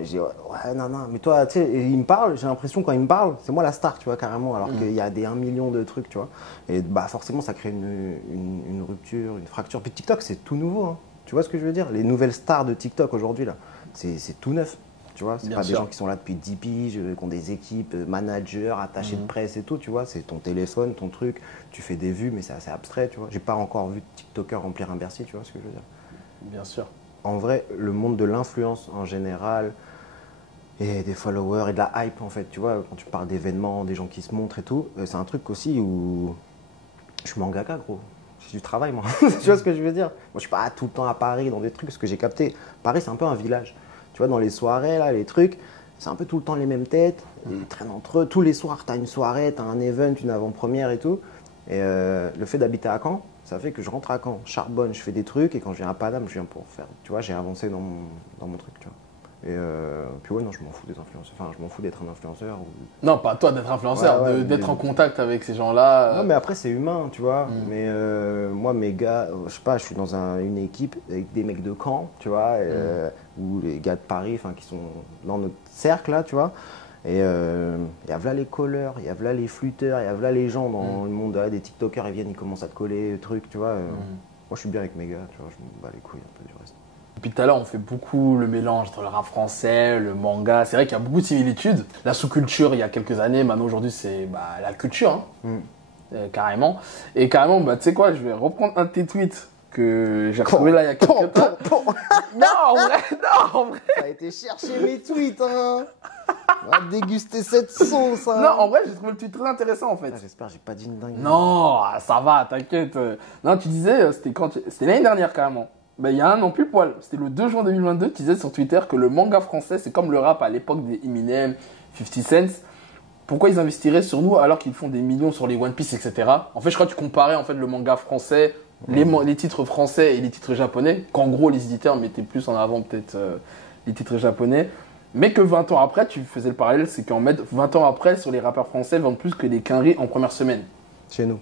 Je dis, ouais, non, mais toi, tu sais, ils me parlent, j'ai l'impression quand ils me parlent, c'est moi la star, tu vois, carrément, alors qu'il y a des 1 million de trucs, tu vois. Et bah, forcément, ça crée une rupture, une fracture. Puis TikTok, c'est tout nouveau, hein. Tu vois ce que je veux dire? Les nouvelles stars de TikTok aujourd'hui, là, c'est tout neuf. Tu vois, c'est pas des gens qui sont là depuis 10 piges, qui ont des équipes, managers, attachés de presse et tout, tu vois. C'est ton téléphone, ton truc, tu fais des vues, mais c'est assez abstrait, tu vois. J'ai pas encore vu de TikToker remplir un Bercy, tu vois ce que je veux dire. Bien sûr. En vrai, le monde de l'influence en général, et des followers et de la hype, en fait, tu vois, quand tu parles d'événements, des gens qui se montrent et tout, c'est un truc aussi où je suis mangaka, gros. J'ai du travail, moi. Tu vois ce que je veux dire? Moi, je suis pas tout le temps à Paris dans des trucs, ce que j'ai capté. Paris, c'est un peu un village. Tu vois, dans les soirées, là, les trucs, c'est un peu tout le temps les mêmes têtes. Ils traînent entre eux. Tous les soirs, tu as une soirée, tu as un event, une avant-première et tout. Et le fait d'habiter à Caen, ça fait que je rentre à Caen, charbonne, je fais des trucs. Et quand je viens à Paname, je viens pour faire. Tu vois, j'ai avancé dans mon truc, tu vois. Et puis ouais, non, je m'en fous des influenceurs. Enfin, je m'en fous d'être un influenceur. Non, pas toi d'être influenceur, d'être en contact avec ces gens-là. Non, mais après, c'est humain, tu vois. Mais moi, mes gars, je sais pas, je suis dans une équipe avec des mecs de Caen, tu vois, ou les gars de Paris, enfin, qui sont dans notre cercle, là, tu vois. Et il y a là les colleurs, il y a là les flûteurs, il y a là les gens dans le monde des TikTokers, ils viennent, ils commencent à te coller, trucs, tu vois. Moi, je suis bien avec mes gars, tu vois, je me bats les couilles un peu du reste. Depuis tout à l'heure, on fait beaucoup le mélange entre le rap français, le manga. C'est vrai qu'il y a beaucoup de similitudes. La sous-culture, il y a quelques années, maintenant aujourd'hui, c'est la culture, hein. Carrément. Et carrément, tu sais quoi, je vais reprendre un de tes tweets que j'ai retrouvé là il y a quelques temps. Non, en vrai. Ça a été chercher mes tweets, hein. On va déguster cette sauce, hein. Non, en vrai, j'ai trouvé le tweet très intéressant, en fait. J'espère que j'ai pas dit une dingue. Non, ça va, t'inquiète. Non, tu disais, c'était l'année dernière, carrément. Il y a un an plus poil, c'était le 2 juin 2022, tu disais sur Twitter que le manga français, c'est comme le rap à l'époque des Eminem, 50 Cent. Pourquoi ils investiraient sur nous alors qu'ils font des millions sur les One Piece, etc. En fait, je crois que tu comparais en fait, le manga français, les titres français et les titres japonais, qu'en gros, les éditeurs mettaient plus en avant peut-être les titres japonais. Mais que 20 ans après, tu faisais le parallèle, c'est qu'en 20 ans après, sur les rappeurs français, vendent plus que les Quinry en première semaine. Chez nous.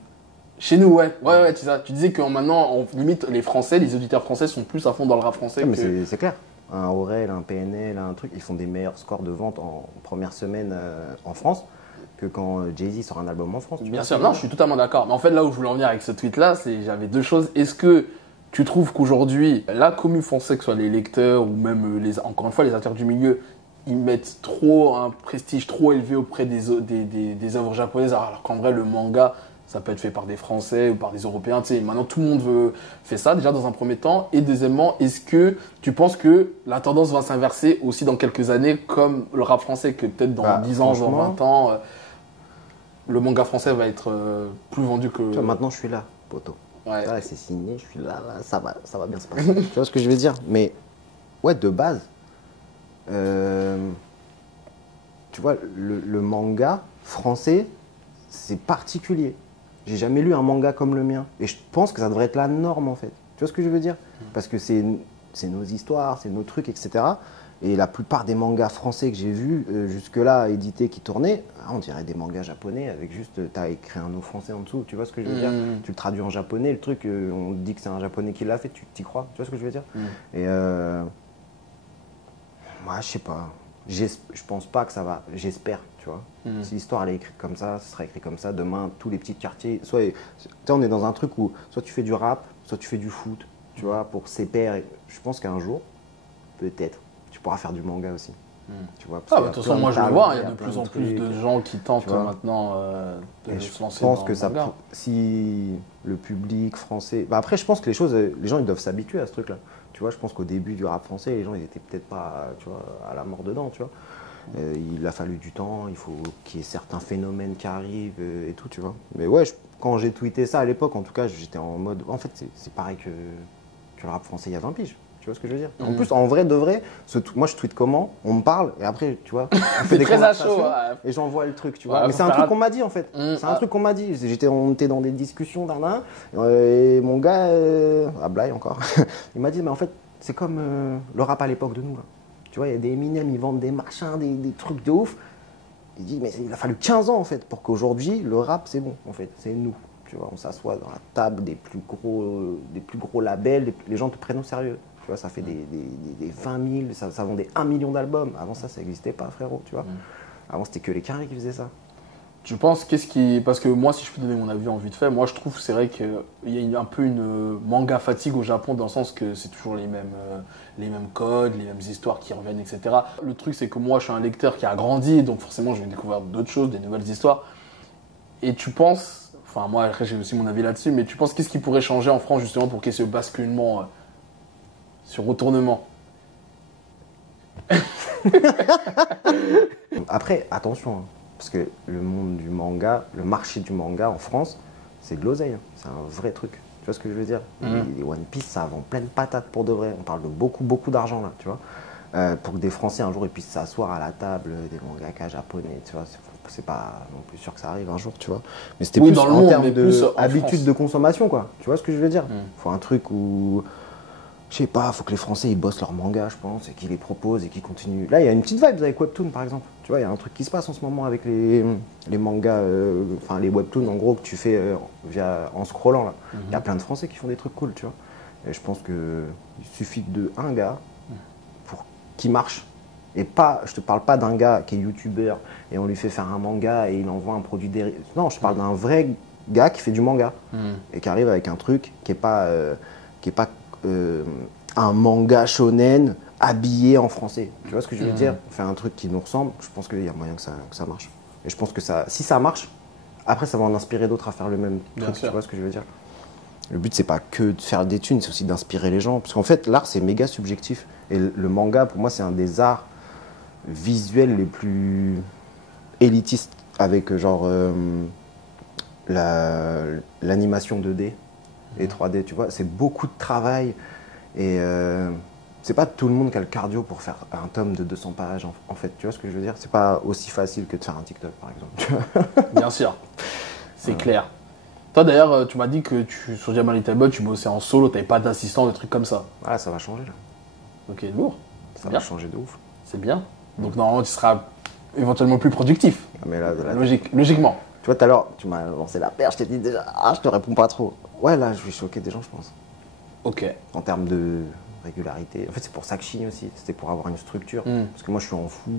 Chez nous, ouais, c'est ça. Tu disais que maintenant, limite, les Français, les auditeurs français sont plus à fond dans le rap français. Mais c'est clair. Un Aurel, un PNL, un truc, ils font des meilleurs scores de vente en première semaine en France que quand Jay-Z sort un album en France. Bien sûr, non, je suis totalement d'accord. Mais en fait, là où je voulais en venir avec ce tweet-là, j'avais deux choses. Est-ce que tu trouves qu'aujourd'hui, la commu française, que ce soit les lecteurs ou même, encore une fois, les acteurs du milieu, ils mettent trop un prestige trop élevé auprès des œuvres japonaises, alors qu'en vrai, le manga, Ça peut être fait par des Français ou par des Européens. Tu sais, maintenant, tout le monde fait ça, déjà, dans un premier temps. Et deuxièmement, est-ce que tu penses que la tendance va s'inverser aussi dans quelques années, comme le rap français, que peut-être dans 10 ans, dans 20 ans, le manga français va être plus vendu que… Tu vois, maintenant, je suis là, poto. Ouais. Là, c'est signé, je suis là, ça va bien se passer. Tu vois ce que je veux dire? Mais, ouais, de base, tu vois, le manga français, c'est particulier. J'ai jamais lu un manga comme le mien. Et je pense que ça devrait être la norme, en fait. Tu vois ce que je veux dire? Parce que c'est nos histoires, c'est nos trucs, etc. Et la plupart des mangas français que j'ai vus jusque-là édités qui tournaient, on dirait des mangas japonais avec juste, tu as écrit un mot français en dessous. Tu vois ce que je veux dire? Tu le traduis en japonais, le truc, on dit que c'est un japonais qui l'a fait, tu t'y crois? Tu vois ce que je veux dire? Et moi, je sais pas. Je pense pas que ça va. J'espère, tu vois. Si l'histoire elle est écrite comme ça sera écrit comme ça. Demain, tous les petits quartiers. On est dans un truc où soit tu fais du rap, soit tu fais du foot, tu vois, pour ses pairs. Je pense qu'un jour, peut-être, tu pourras faire du manga aussi. Tu vois, de toute façon, moi je le vois, il y a de plus en plus de gens qui tentent maintenant de se lancer dans le manga. Je pense que si le public français. Bah après, je pense que les gens ils doivent s'habituer à ce truc-là. Tu vois, je pense qu'au début du rap français, les gens ils étaient peut-être pas, tu vois, à la mort dedans, tu vois. Il a fallu du temps, il faut qu'il y ait certains phénomènes qui arrivent et tout, tu vois. Mais ouais, quand j'ai tweeté ça à l'époque, en tout cas, j'étais en mode. En fait, c'est pareil que le rap français il y a 20 piges. Tu vois ce que je veux dire? En plus, en vrai de vrai, moi je tweete comment, on me parle et après, tu vois, on fait des conversations et j'envoie le truc, tu vois. Mais c'est un truc qu'on m'a dit en fait. C'est un truc qu'on m'a dit. On était dans des discussions d'un et mon gars, Blay encore, il m'a dit, mais en fait, c'est comme le rap à l'époque de nous. Là. Tu vois, il y a des Eminem, ils vendent des machins, des trucs de ouf. Il dit, mais il a fallu 15 ans en fait pour qu'aujourd'hui, le rap, c'est bon en fait, c'est nous. Tu vois, on s'assoit dans la table des plus gros labels, les gens te prennent au sérieux. Tu vois, ça fait des 20 000, ça vendait 1 million d'albums. Avant ça n'existait pas, frérot, tu vois. Avant, c'était que les carrés qui faisaient ça. Tu penses, parce que moi, si je peux donner mon avis en vite fait, moi je trouve, c'est vrai qu'il y a un peu une manga fatigue au Japon dans le sens que c'est toujours les mêmes codes, les mêmes histoires qui reviennent, etc. Le truc, c'est que moi, je suis un lecteur qui a grandi, donc forcément, je vais découvrir d'autres choses, des nouvelles histoires. Et tu penses, enfin moi, après, j'ai aussi mon avis là-dessus, mais tu penses qu'est-ce qui pourrait changer en France justement pour qu'il y ait ce basculement sur retournement? Après, attention, hein, parce que le monde du manga, le marché du manga en France, c'est de l'oseille. Hein, c'est un vrai truc. Tu vois ce que je veux dire? Les One Piece, ça vend plein de patates pour de vrai. On parle de beaucoup d'argent là, tu vois. Pour que des Français un jour ils puissent s'asseoir à la table des mangaka japonais, tu vois. C'est pas non plus sûr que ça arrive un jour, tu vois. Mais c'était plus en termes d'habitude de consommation, quoi. Tu vois ce que je veux dire? Faut un truc où, je sais pas, faut que les Français ils bossent leurs mangas, je pense, et qu'ils les proposent et qu'ils continuent. Là, il y a une petite vibe avec Webtoon, par exemple. Tu vois, il y a un truc qui se passe en ce moment avec les mangas, enfin les Webtoons, en gros, que tu fais en scrollant, là. Il y a plein de Français qui font des trucs cool, tu vois. Et je pense qu'il suffit d'un gars pour qu'il marche. Et pas, je te parle pas d'un gars qui est youtubeur et on lui fait faire un manga et il envoie un produit dérivé. Non, je te parle d'un vrai gars qui fait du manga et qui arrive avec un truc qui est pas un manga shonen habillé en français. Tu vois ce que je veux dire? On fait un truc qui nous ressemble, je pense qu'il y a moyen que ça marche. Et je pense que si ça marche, après ça va en inspirer d'autres à faire le même truc. Tu vois ce que je veux dire? Le but c'est pas que de faire des thunes, c'est aussi d'inspirer les gens. Parce qu'en fait l'art c'est méga subjectif. Et le manga pour moi c'est un des arts visuels les plus élitistes avec genre l'animation 2D et 3D, tu vois, c'est beaucoup de travail et c'est pas tout le monde qui a le cardio pour faire un tome de 200 pages en fait, tu vois ce que je veux dire? C'est pas aussi facile que de faire un TikTok par exemple. Bien sûr, c'est clair. Toi d'ailleurs, tu m'as dit que sur Jamal Little Boy, tu bossais en solo, t'avais pas d'assistant, de trucs comme ça. Voilà, ça va changer là. Ok, lourd. Ça va changer de ouf. C'est bien. Donc normalement tu seras éventuellement plus productif. Mais là, logiquement. Tu vois, tout à l'heure, tu m'as lancé la perche, je t'ai dit déjà, je te réponds pas trop. Ouais, là, je vais choquer des gens, je pense. Ok. En termes de régularité. En fait, c'est pour ça que je signe aussi. C'était pour avoir une structure. Parce que moi, je suis en fou.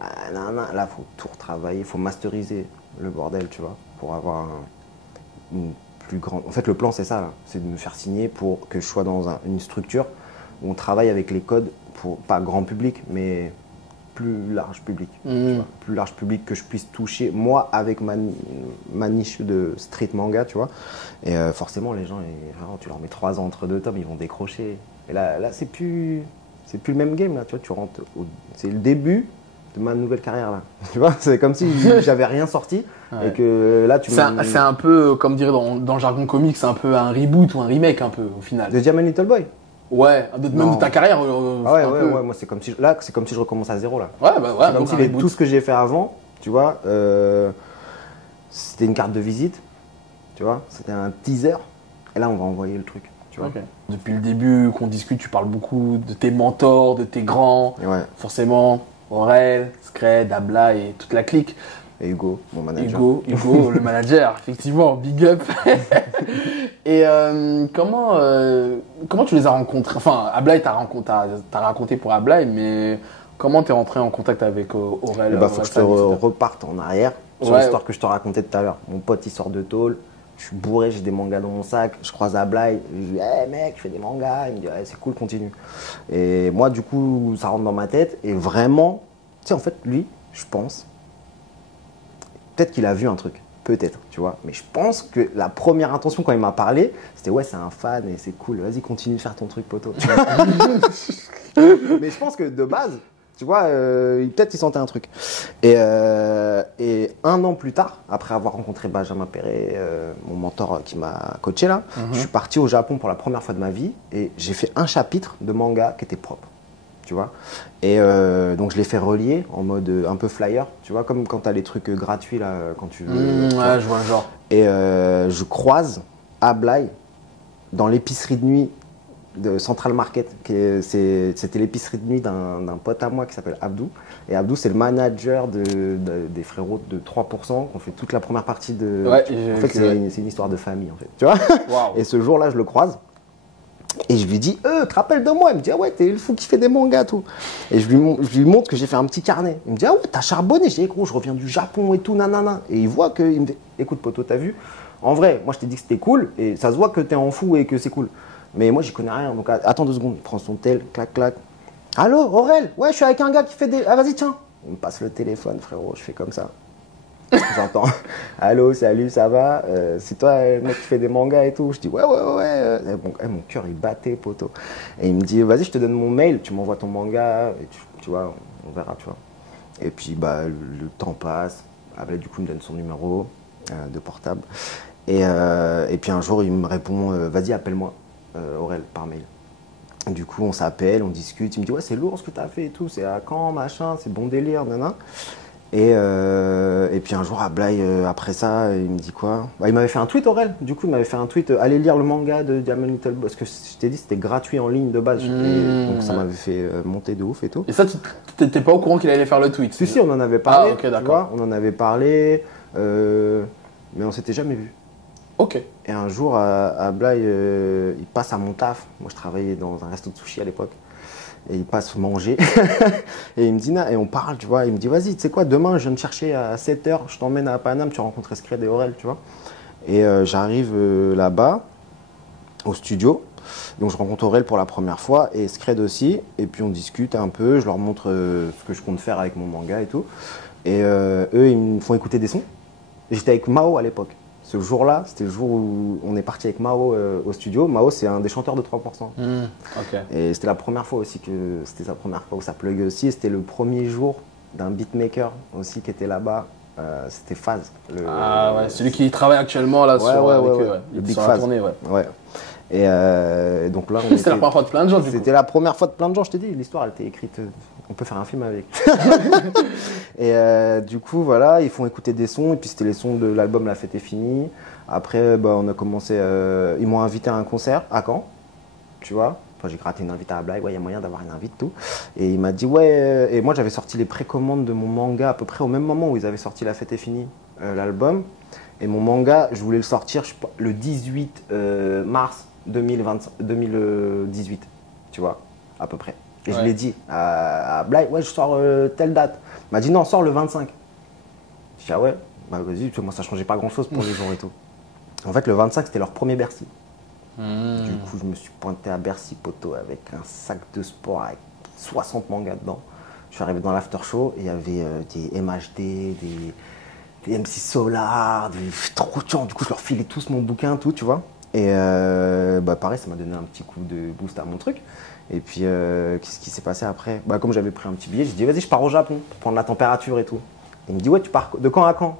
Là, il faut tout retravailler, il faut masteriser le bordel, tu vois, pour avoir une plus grande. En fait, le plan, c'est ça, là. C'est de me faire signer pour que je sois dans une structure où on travaille avec les codes pour, pas grand public, mais plus large public. Tu vois, plus large public que je puisse toucher, moi, avec ma niche de street manga, tu vois. Et forcément, les gens, vraiment, tu leur mets 3 ans entre 2 tomes, ils vont décrocher. Et là c'est plus le même game, là, tu vois. C'est le début de ma nouvelle carrière, là. Tu vois, c'est comme si j'avais rien sorti et que là, c'est un peu, comme dirait dans le jargon comique, c'est un peu un reboot ou un remake, un peu, au final. De Diamond Little Boy. Ouais, même de ta carrière. Ouais, moi c'est comme si je recommence à zéro là. Ouais, c'est comme si tout ce que j'ai fait avant, tu vois, c'était une carte de visite, tu vois, c'était un teaser, et là on va envoyer le truc, tu vois. Okay. Depuis le début qu'on discute, tu parles beaucoup de tes mentors, de tes grands, forcément, Aurel, Scred, Abla et toute la clique. Et Hugo, mon manager. Hugo, le manager, effectivement, big up. Et comment tu les as rencontrés? Enfin, Ablaï, t'as raconté pour Ablaï, mais comment t'es rentré en contact avec Aurel? Faut que je te reparte en arrière sur l'histoire que je te racontais tout à l'heure. Mon pote, il sort de tôle, je suis bourré, j'ai des mangas dans mon sac, je croise Ablaï, je lui dis hey, mec, je fais des mangas. Il me dit hey, c'est cool, continue. Et moi, du coup, ça rentre dans ma tête. Et vraiment, tu sais, en fait, lui, je pense, peut-être qu'il a vu un truc. Peut-être, tu vois. Mais je pense que la première intention quand il m'a parlé, c'était ouais, c'est un fan et c'est cool. Vas-y, continue de faire ton truc, poteau. Mais je pense que de base, tu vois, peut-être qu'il sentait un truc. Et 1 an plus tard, après avoir rencontré Benjamin Perret, mon mentor qui m'a coaché là, je suis parti au Japon pour la première fois de ma vie et j'ai fait un chapitre de manga qui était propre. Tu vois. Et donc je l'ai fait relier en mode un peu flyer, tu vois, comme quand tu as les trucs gratuits là, quand tu veux. Ouais, je vois le genre. Et je croise Ablaï dans l'épicerie de nuit de Central Market. C'était l'épicerie de nuit d'un pote à moi qui s'appelle Abdou. Et Abdou, c'est le manager des frérots de 3%, qu'on fait toute la première partie de. Ouais, en fait, c'est une histoire de famille, en fait. Tu vois. Wow. Et ce jour-là, je le croise. Et je lui dis, tu te rappelles de moi? Il me dit, ah ouais, t'es le fou qui fait des mangas, tout. Et je lui montre que j'ai fait un petit carnet. Il me dit, ah ouais, t'as charbonné. Je dis, gros, je reviens du Japon et tout, nanana. Et il voit que, il me dit, écoute, poto, t'as vu? En vrai, moi, je t'ai dit que c'était cool. Et ça se voit que t'es en fou et que c'est cool. Mais moi, j'y connais rien. Donc, attends 2 secondes. Il prend son tel, clac, clac. Allô, Aurel? Ouais, je suis avec un gars qui fait des. Ah, vas-y, tiens. Il me passe le téléphone, frérot. Je fais comme ça. J'entends allô, salut, ça va? C'est toi le mec qui fait des mangas et tout? Je dis ouais. Mon cœur il battait, poteau. Et il me dit vas-y, je te donne mon mail, tu m'envoies ton manga et tu vois, on verra, tu vois. Et puis bah le temps passe. Après, du coup, il me donne son numéro de portable. Et puis un jour, il me répond vas-y, appelle-moi, Aurel, par mail. Du coup, on s'appelle, on discute. Il me dit ouais, c'est lourd ce que t'as fait et tout, c'est à quand, machin, c'est bon délire, nanana. Et puis un jour, Ablaï, après ça, il me dit quoi? Il m'avait fait un tweet, Aurel. Du coup, il m'avait fait un tweet allez lire le manga de Diamond Little Boy. Parce que je t'ai dit, c'était gratuit en ligne de base. Et donc, ça m'avait fait monter de ouf et tout. Et ça, tu n'étais pas au courant qu'il allait faire le tweet? Si, on en avait parlé. Ah, ok, d'accord. On en avait parlé, mais on s'était jamais vu. Ok. Et un jour, Ablaï, il passe à mon taf. Moi, je travaillais dans un resto de sushi à l'époque. Et il passe manger et il me dit, et on parle, tu vois, il me dit, vas-y, tu sais quoi, demain, je viens te chercher à 7h, je t'emmène à Paname, tu rencontres Scred et Aurel, tu vois. Et j'arrive là-bas, au studio, donc je rencontre Aurel pour la première fois et Scred aussi, et puis on discute un peu, je leur montre ce que je compte faire avec mon manga et tout. Et eux, ils me font écouter des sons. J'étais avec Mao à l'époque. Ce jour-là, c'était le jour où on est parti avec Mao au studio. Mao, c'est un des chanteurs de 3%. Okay. Et c'était la première fois aussi c'était sa première fois où ça pluguait aussi. Et c'était le premier jour d'un beatmaker aussi qui était là-bas. C'était Faz. Celui qui travaille actuellement là sur le Big sur Faz. la tournée. Ouais. Et donc là, c'était la première fois de plein de gens. C'était la première fois de plein de gens. Je t'ai dit, l'histoire, elle était écrite. On peut faire un film avec. Et du coup, voilà, ils font écouter des sons. Et puis c'était les sons de l'album La Fête est finie. Après, on a commencé. Ils m'ont invité à un concert à Caen. Tu vois. Enfin, j'ai gratté une invite à Blague. Ouais, il y a moyen d'avoir une invite, tout. Et il m'a dit ouais. Et moi, j'avais sorti les précommandes de mon manga à peu près au même moment où ils avaient sorti La Fête est finie, l'album. Et mon manga, je voulais le sortir le 18 mars 2018. Tu vois, à peu près. Et je l'ai dit à Blague, ouais, je sors telle date. Il m'a dit non, sors le 25. Je dis ah ouais, bah vas-y, moi ça changeait pas grand chose pour les jours et tout. En fait, le 25, c'était leur premier Bercy. Du coup, je me suis pointé à Bercy, poteau, avec un sac de sport avec 60 mangas dedans. Je suis arrivé dans l'after show et il y avait des MHD, des MC Solar, trop chiant. Du coup, je leur filais tous mon bouquin, tout, tu vois. Et pareil, ça m'a donné un petit coup de boost à mon truc. Et puis, qu'est-ce qui s'est passé après? Comme j'avais pris un petit billet, j'ai dit, vas-y, je pars au Japon pour prendre la température et tout. Et il me dit, ouais, tu pars de quand à quand?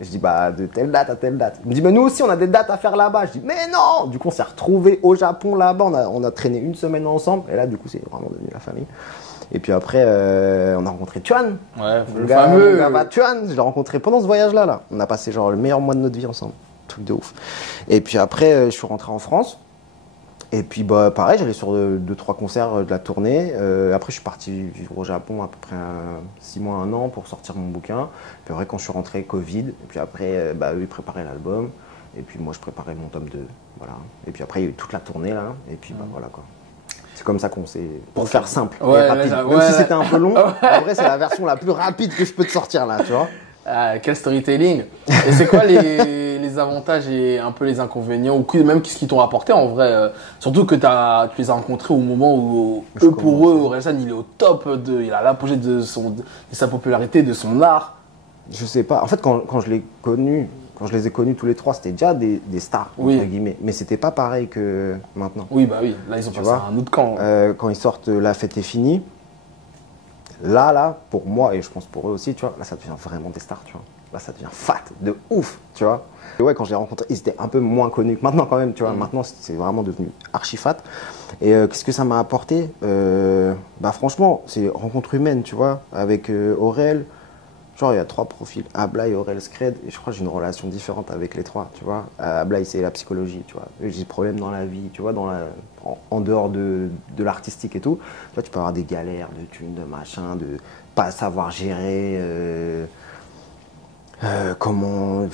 Et je dis, de telle date à telle date. Il me dit, mais nous aussi, on a des dates à faire là-bas. Je dis, mais non! Du coup, on s'est retrouvés au Japon là-bas. On a traîné une semaine ensemble. Et là, du coup, c'est vraiment devenu la famille. Et puis après, on a rencontré Tuan. Ouais, le fameux. Tuan, je l'ai rencontré pendant ce voyage-là. Là. On a passé genre le meilleur mois de notre vie ensemble. Truc de ouf. Et puis après, je suis rentré en France. Et puis pareil, j'allais sur 2-3 concerts de la tournée. Après, je suis parti vivre au Japon à peu près 6 mois, 1 an pour sortir mon bouquin. Puis après, quand je suis rentré, Covid. Et puis après, eux, ils préparaient l'album. Et puis moi, je préparais mon tome 2. Voilà. Et puis après, il y a eu toute la tournée là. Et puis voilà quoi. C'est comme ça qu'on s'est. Pour faire simple et rapide. Même si c'était un peu long, en vrai, c'est la version la plus rapide que je peux te sortir là, tu vois. Ah, quel storytelling! Et c'est quoi les avantages et un peu les inconvénients, ou même qu'est-ce qu'ils t'ont rapporté en vrai? Surtout que tu les as rencontrés au moment où pour eux, Orelsan, il est au top, il a l'apogée de sa popularité, de son art. Je sais pas. En fait, quand je l'ai connu, quand je les ai connus tous les trois, c'était déjà des stars, entre guillemets. Mais c'était pas pareil que maintenant. Oui, bah oui. Là, ils ont passé à un autre camp. Quand ils sortent La Fête est finie, là, pour moi, et je pense pour eux aussi, tu vois, là, ça devient vraiment des stars, tu vois. Là, ça devient fat, de ouf, tu vois. Et ouais, quand je les rencontrés, ils étaient un peu moins connus que maintenant quand même, tu vois. Maintenant, c'est vraiment devenu archi fat. Et qu'est-ce que ça m'a apporté? Franchement, c'est rencontre humaine, tu vois, avec Aurel. Genre, il y a 3 profils, Ablaye, Aurel, Scred, et je crois que j'ai une relation différente avec les 3, tu vois. Ablaye, c'est la psychologie, tu vois. J'ai des problèmes dans la vie, tu vois, en dehors de l'artistique et tout. Tu vois, tu peux avoir des galères de thunes, de machin, de pas savoir gérer, comment...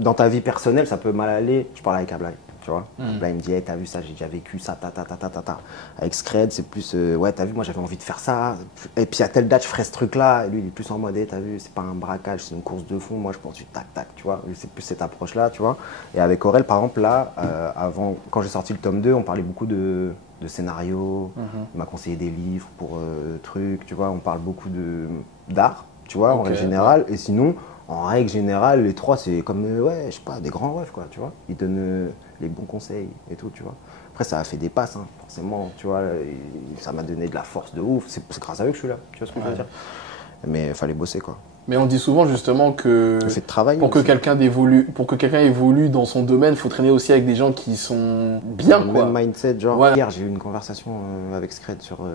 Dans ta vie personnelle, ça peut mal aller. Je parle avec Ablaye. Tu vois, Là, il me dit, hey, t'as vu ça, j'ai déjà vécu ça, ta. Avec Scred, c'est plus, ouais, t'as vu, moi j'avais envie de faire ça. Et puis à telle date, je ferais ce truc-là. Et lui, il est plus en mode, hey, t'as vu, c'est pas un braquage, c'est une course de fond. Moi, je pense du tac, tu vois. C'est plus cette approche-là, tu vois. Et avec Aurel, par exemple, là, quand j'ai sorti le tome 2, on parlait beaucoup de scénario. Il m'a conseillé des livres pour trucs, tu vois. On parle beaucoup d'art, tu vois, en règle générale. Et sinon, en règle générale, les 3, c'est comme, je sais pas, des grands refs, quoi, tu vois. Ils donnent les bons conseils et tout, tu vois. Après, ça a fait des passes, hein, forcément, tu vois. Ça m'a donné de la force de ouf. C'est grâce à eux que je suis là, tu vois ce que je veux dire. Mais il fallait bosser, quoi. Mais on dit souvent, justement, que le fait de travailler pour que quelqu'un évolue dans son domaine, il faut traîner aussi avec des gens qui sont bien, quoi. Même mindset, genre. Voilà. Hier, j'ai eu une conversation avec Scred sur...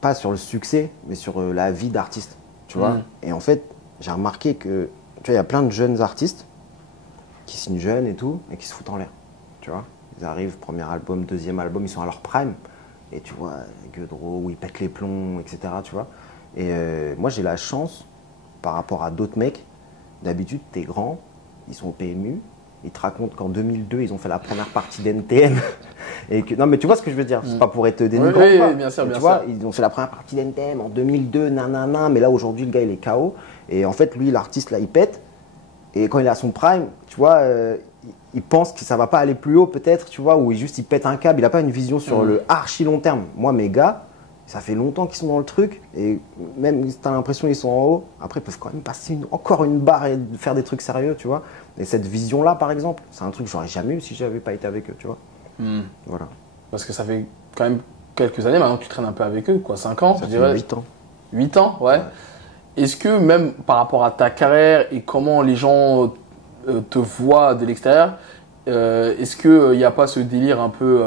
pas sur le succès, mais sur la vie d'artiste. Tu vois. Et en fait, j'ai remarqué que tu vois, il y a plein de jeunes artistes qui signent jeunes et tout, et qui se foutent en l'air. Tu vois. Ils arrivent, premier album, deuxième album, ils sont à leur prime. Et tu vois, Gueudreau, où ils pètent les plombs, etc. Tu vois. Et moi, j'ai la chance, par rapport à d'autres mecs, d'habitude, t'es grand, ils sont au PMU, ils te racontent qu'en 2002, ils ont fait la première partie d'NTM. Et que, non, mais tu vois ce que je veux dire, c'est pas pour être dénigrant. Oui, bien sûr, tu vois, ils ont fait la première partie d'NTM en 2002, nanana, mais là, aujourd'hui, le gars, il est KO. Et en fait, lui, l'artiste, là, il pète. Et quand il est à son prime, tu vois, il pense que ça va pas aller plus haut, peut-être, tu vois, ou il pète un câble, il a pas une vision sur le archi long terme. Moi, mes gars, ça fait longtemps qu'ils sont dans le truc, et même si tu as l'impression qu'ils sont en haut, après, ils peuvent quand même passer encore une barre et faire des trucs sérieux, tu vois. Et cette vision-là, par exemple, c'est un truc que j'aurais jamais eu si j'avais pas été avec eux, tu vois. Voilà. Parce que ça fait quand même quelques années maintenant que tu traînes un peu avec eux, quoi, 5 ans, ça je dirais. 8 ans. 8 ans, ouais. Est-ce que même par rapport à ta carrière et comment les gens te voient de l'extérieur, est-ce qu'il n'y a pas ce délire un peu...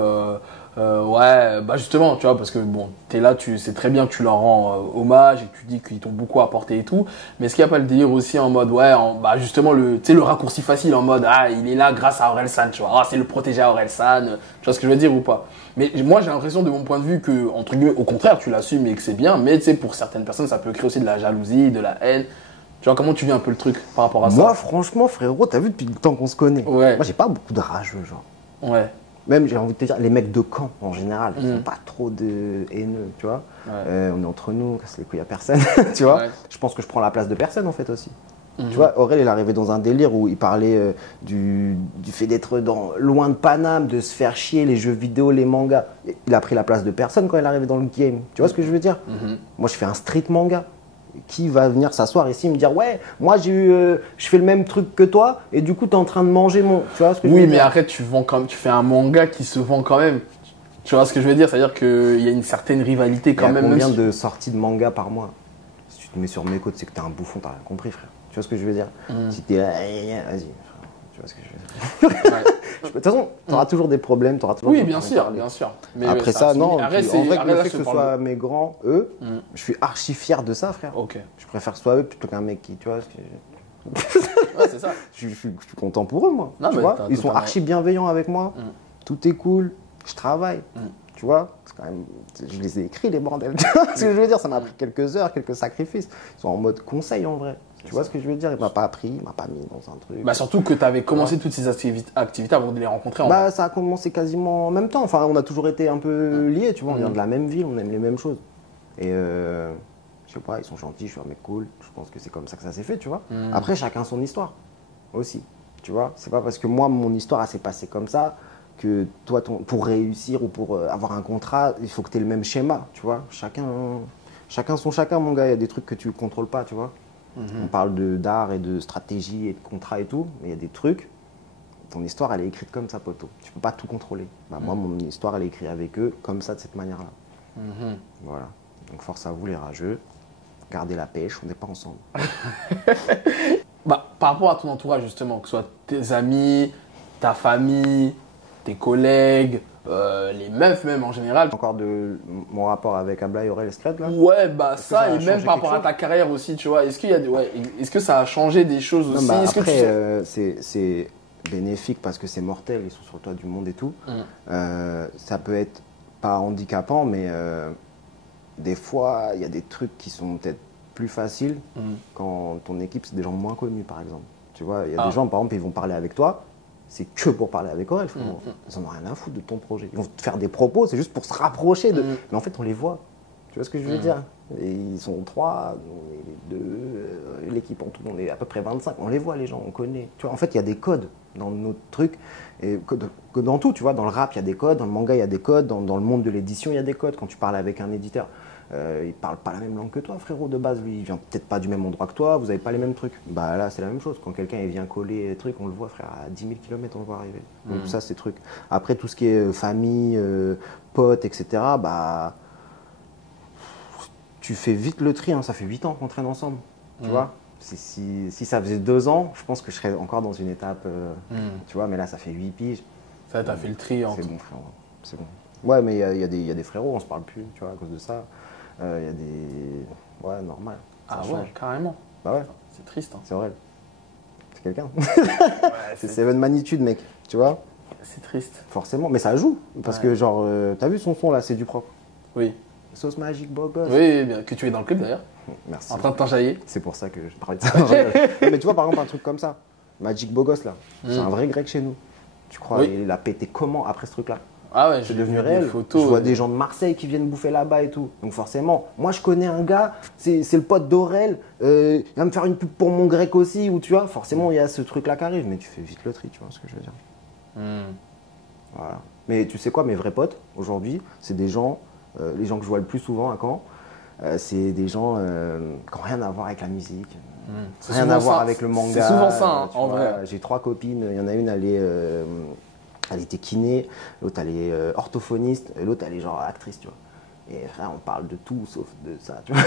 justement, tu vois, parce que bon, t'es là, tu sais très bien que tu leur rends hommage et que tu dis qu'ils t'ont beaucoup apporté et tout, mais est-ce qu'il n'y a pas le délire aussi en mode, justement, le raccourci facile en mode, il est là grâce à Orelsan, tu vois, c'est le protégé à Orelsan, tu vois ce que je veux dire ou pas? Mais moi, j'ai l'impression de mon point de vue que, entre guillemets, au contraire, tu l'assumes et que c'est bien, mais tu sais, pour certaines personnes, ça peut créer aussi de la jalousie, de la haine. Tu vois, comment tu vis un peu le truc par rapport à ça? Moi, franchement, frérot, t'as vu depuis le temps qu'on se connaît. Ouais. Moi, j'ai pas beaucoup de rageux, genre. Ouais. Même, j'ai envie de te dire, les mecs de camp, en général, ils n'ont pas trop de haineux, tu vois. On est entre nous, casse les couilles à personne, tu vois. Je pense que je prends la place de personne, en fait, aussi. Tu vois, Aurel, il est arrivé dans un délire où il parlait du fait d'être loin de Paname, de se faire chier, les jeux vidéo, les mangas. Il a pris la place de personne quand il est arrivé dans le game. Tu vois ce que je veux dire? Moi, je fais un street manga. Qui va venir s'asseoir ici et me dire ouais, moi je fais le même truc que toi et du coup tu es en train de manger mon. Tu vois ce que je veux dire? Oui, mais après tu fais un manga qui se vend quand même. Tu vois ce que je veux dire? C'est-à-dire qu'il y a une certaine rivalité quand même. Combien de sorties de manga par mois? Si tu te mets sur mes côtes, c'est que t'es un bouffon, t'as rien compris, frère. Tu vois ce que je veux dire? Si t'es vas-y, tu vois ce que je veux dire? De toute façon, t'auras toujours des problèmes, t'auras toujours. Oui, bien sûr, bien sûr. Mais après ça, non. En vrai, le fait que ce soit mes grands, eux, je suis archi fier de ça, frère. Ok. Je préfère que ce soit eux plutôt qu'un mec qui, tu vois. Ouais, c'est ça. Je suis content pour eux, moi. Non, tu vois, ils sont archi bienveillants avec moi. Tout est cool. Je travaille. Tu vois, c'est quand même, je les ai écrits, les bordels. Tu vois ce que je veux dire? Ça m'a pris quelques heures, quelques sacrifices. Ils sont en mode conseil, en vrai. Tu vois ce que je veux dire? Il m'a pas appris, il m'a pas mis dans un truc. Bah surtout que tu avais commencé toutes ces activités avant de les rencontrer. Bah ça a commencé quasiment en même temps. Enfin, on a toujours été un peu liés, tu vois. On vient de la même ville, on aime les mêmes choses. Et je sais pas, ils sont gentils, je suis un mec cool. Je pense que c'est comme ça que ça s'est fait, tu vois. Après, chacun son histoire aussi. Tu vois, c'est pas parce que moi, mon histoire, elle s'est passée comme ça que toi, pour réussir ou pour avoir un contrat, il faut que tu aies le même schéma, tu vois. Chacun son chacun, mon gars. Il y a des trucs que tu contrôles pas, tu vois. On parle d'art et de stratégie et de contrat et tout, mais il y a des trucs, ton histoire elle est écrite comme ça, poteau. Tu peux pas tout contrôler. Bah, moi, mon histoire elle est écrite avec eux comme ça, de cette manière-là. Voilà. Donc force à vous les rageux, gardez la pêche, on n'est pas ensemble. Bah, par rapport à ton entourage justement, que ce soit tes amis, ta famille, tes collègues, les meufs même en général. Encore de mon rapport avec Abla et Aurel Escred là? Ouais, bah ça, et même par rapport à ta carrière aussi, tu vois. Est-ce qu'il y a est-ce que ça a changé des choses aussi? Non, bah, après, c'est bénéfique parce que c'est mortel, ils sont sur le toit du monde et tout. Ça peut être pas handicapant, mais des fois, il y a des trucs qui sont peut-être plus faciles quand ton équipe, c'est des gens moins connus, par exemple. Tu vois, il y a des gens, par exemple, ils vont parler avec toi. C'est que pour parler avec Aurel, ils en ont rien à foutre de ton projet. Ils vont te faire des propos, c'est juste pour se rapprocher de. Mais en fait, on les voit. Tu vois ce que je veux dire? Et ils sont 3, on est 2, l'équipe en tout, on est à peu près 25. On les voit, les gens, on connaît. Tu vois, en fait, il y a des codes dans notre truc. Et que dans tout, tu vois, dans le rap, il y a des codes, dans le manga, il y a des codes, dans le monde de l'édition, il y a des codes. Quand tu parles avec un éditeur, il parle pas la même langue que toi, frérot, de base. Lui, il vient peut-être pas du même endroit que toi, vous n'avez pas les mêmes trucs. Bah là, c'est la même chose. Quand quelqu'un vient coller des trucs, on le voit, frère, à 10 000 km, on le voit arriver. Donc ça, c'est truc. Après, tout ce qui est famille, potes, etc., bah, tu fais vite le tri. Hein. Ça fait 8 ans qu'on traîne ensemble, tu vois. Si ça faisait 2 ans, je pense que je serais encore dans une étape, tu vois, mais là, ça fait 8 piges. Ça, t'as fait le tri. C'est bon, frérot, c'est bon. Ouais, mais il y a des frérots, on se parle plus, tu vois, à cause de ça. Il y a des... Ouais, normal. Ah ouais, carrément. Bah ouais. C'est triste. Hein. C'est vrai. C'est quelqu'un. Ouais, c'est Seven Magnitude, mec, tu vois. C'est triste. Forcément, mais ça joue. Parce que genre, t'as vu son son là, c'est du propre. Oui. Sauce magique, beau gosse. Oui, bien, que tu es dans le club d'ailleurs. Merci. En train de t'enjailler. C'est pour ça que je parlais de ça. Mais tu vois, par exemple, un truc comme ça, Magic Beau Gosse là, c'est un vrai grec chez nous. Tu crois, il a pété comment après ce truc là? Ah ouais, c'est devenu réel. Photos, je vois des gens de Marseille qui viennent bouffer là-bas et tout. Donc forcément, moi je connais un gars, c'est le pote d'Aurel, il va me faire une pub pour mon grec aussi, ou tu vois, forcément il y a ce truc là qui arrive, mais tu fais vite le tri, tu vois ce que je veux dire. Voilà. Mais tu sais quoi, mes vrais potes aujourd'hui, c'est des gens, les gens que je vois le plus souvent à Caen, c'est des gens qui n'ont rien à voir avec la musique, rien à voir avec le manga. C'est souvent ça, hein, en vrai. J'ai 3 copines, il y en a une, elle était kiné, l'autre elle est orthophoniste, et l'autre elle est genre actrice, tu vois. Et frère, on parle de tout sauf de ça, tu vois.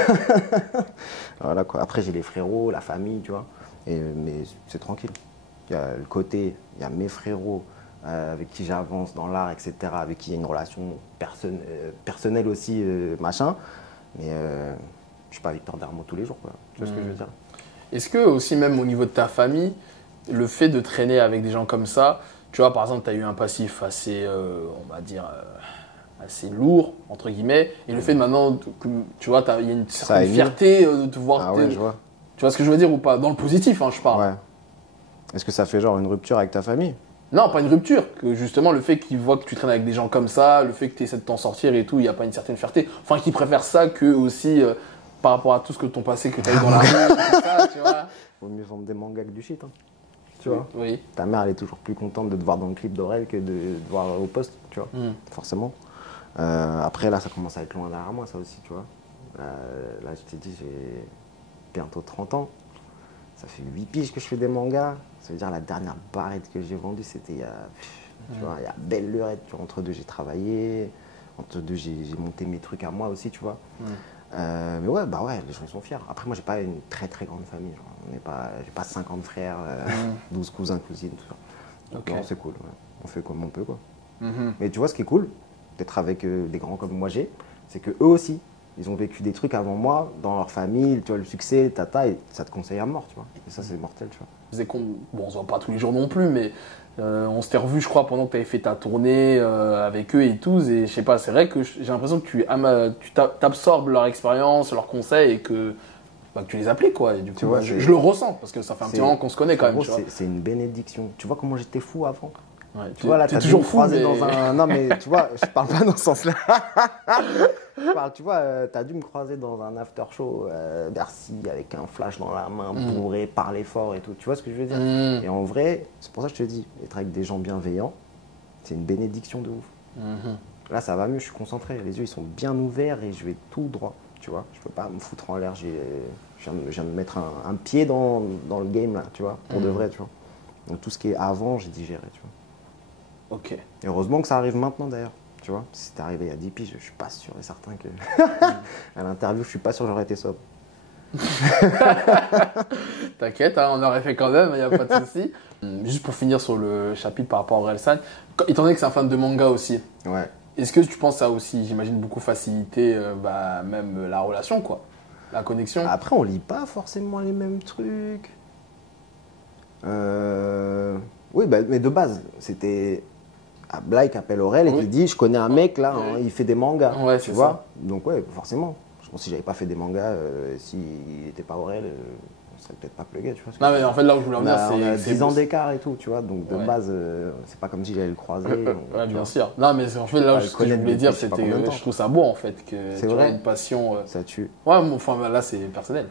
Voilà quoi. Après j'ai les frérots, la famille, tu vois. Mais c'est tranquille. Il y a le côté, il y a mes frérots avec qui j'avance dans l'art, etc. Avec qui il y a une relation personnelle aussi, machin. Mais je suis pas Victor Darmo tous les jours, quoi. Tu vois ce que je veux dire? Est-ce que aussi même au niveau de ta famille, le fait de traîner avec des gens comme ça, tu vois, par exemple, tu as eu un passif assez, on va dire, assez lourd, entre guillemets, et le fait de maintenant, tu vois, il y a une certaine fierté de te voir. Ah ouais, je vois. Tu vois ce que je veux dire ou pas? Dans le positif, hein, je parle. Ouais. Est-ce que ça fait genre une rupture avec ta famille? Non, pas une rupture. Que justement, le fait qu'ils voient que tu traînes avec des gens comme ça, le fait que tu essaies de t'en sortir et tout, il n'y a pas une certaine fierté. Enfin, qu'ils préfèrent ça que aussi par rapport à tout ce que ton passé que tu as eu dans la rue, tout ça, tu vois. Vaut mieux vendre des mangas que du shit, hein. Tu vois. Oui. Ta mère, elle est toujours plus contente de te voir dans le clip d'Aurel que de te voir au poste, tu vois, forcément. Après, là, ça commence à être loin derrière moi, ça aussi, tu vois. Là, je t'ai dit, j'ai bientôt 30 ans. Ça fait 8 piges que je fais des mangas. Ça veut dire la dernière barrette que j'ai vendue, c'était il y a, tu vois, il y a belle lurette. Tu vois, entre deux, j'ai travaillé. Entre deux, j'ai monté mes trucs à moi aussi, tu vois. Mais ouais, bah ouais, les gens sont fiers. Après, moi, j'ai pas une très très grande famille. J'ai pas 50 frères, 12 cousins, cousines, tout ça. Donc, non, c'est cool. Ouais. On fait comme on peut, quoi. Mais tu vois, ce qui est cool, d'être avec des grands comme moi c'est que eux aussi, ils ont vécu des trucs avant moi, dans leur famille, tu vois, le succès, tata, et ça te conseille à mort, tu vois. Et ça, c'est mortel, tu vois. Bon, on se voit pas tous les jours non plus, mais on s'était revus, je crois, pendant que tu avais fait ta tournée avec eux et tout. Et je sais pas, c'est vrai que j'ai l'impression que tu t'absorbes leur expérience, leurs conseils et que tu les appliques, quoi. Et du coup, tu vois, je le ressens parce que ça fait un petit moment qu'on se connaît quand même. Gros, c'est une bénédiction. Tu vois comment j'étais fou avant? Ouais, tu vois, là, t'as toujours fou, mais... dans un... Non, mais tu vois, je parle pas dans ce sens-là. Tu vois, t'as dû me croiser dans un after show Bercy avec un flash dans la main, bourré, parler fort et tout. Tu vois ce que je veux dire? Et en vrai, c'est pour ça que je te dis, être avec des gens bienveillants, c'est une bénédiction de ouf. Là, ça va mieux, je suis concentré. Les yeux, ils sont bien ouverts et je vais tout droit. Tu vois, je peux pas me foutre en l'air. Je viens de mettre un pied dans le game, là, tu vois, pour de vrai, tu vois. Donc tout ce qui est avant, j'ai digéré, tu vois. Ok. Et heureusement que ça arrive maintenant d'ailleurs, tu vois. Si c'était arrivé il y a 10 piges, je suis pas sûr et certain que à l'interview, je suis pas sûr que j'aurais été sobre. T'inquiète, hein, on aurait fait quand même, il n'y a pas de souci. Juste pour finir sur le chapitre par rapport à Orelsan, étant donné que c'est un fan de manga aussi, ouais. Est-ce que tu penses que ça a aussi, j'imagine, beaucoup facilité même la relation, quoi, la connexion? Après, on lit pas forcément les mêmes trucs. Oui, bah, mais de base, c'était Blake appelle Aurel et qui dit je connais un mec là, hein, il fait des mangas, ouais, tu vois. Ça. Donc ouais, forcément. Je pense que si j'avais pas fait des mangas, s'il n'était pas Aurel, on serait peut-être pas plugué, tu vois. Non mais en fait là où je voulais en venir, c'est on a 10 ans d'écart et tout, tu vois. Donc de base, c'est pas comme si j'allais le croiser. Ouais, bien sûr. Non mais en fait là, ce que je voulais dire, c'était je trouve ça beau en fait que tu as une passion. Ça tue. Ouais, enfin là c'est personnel.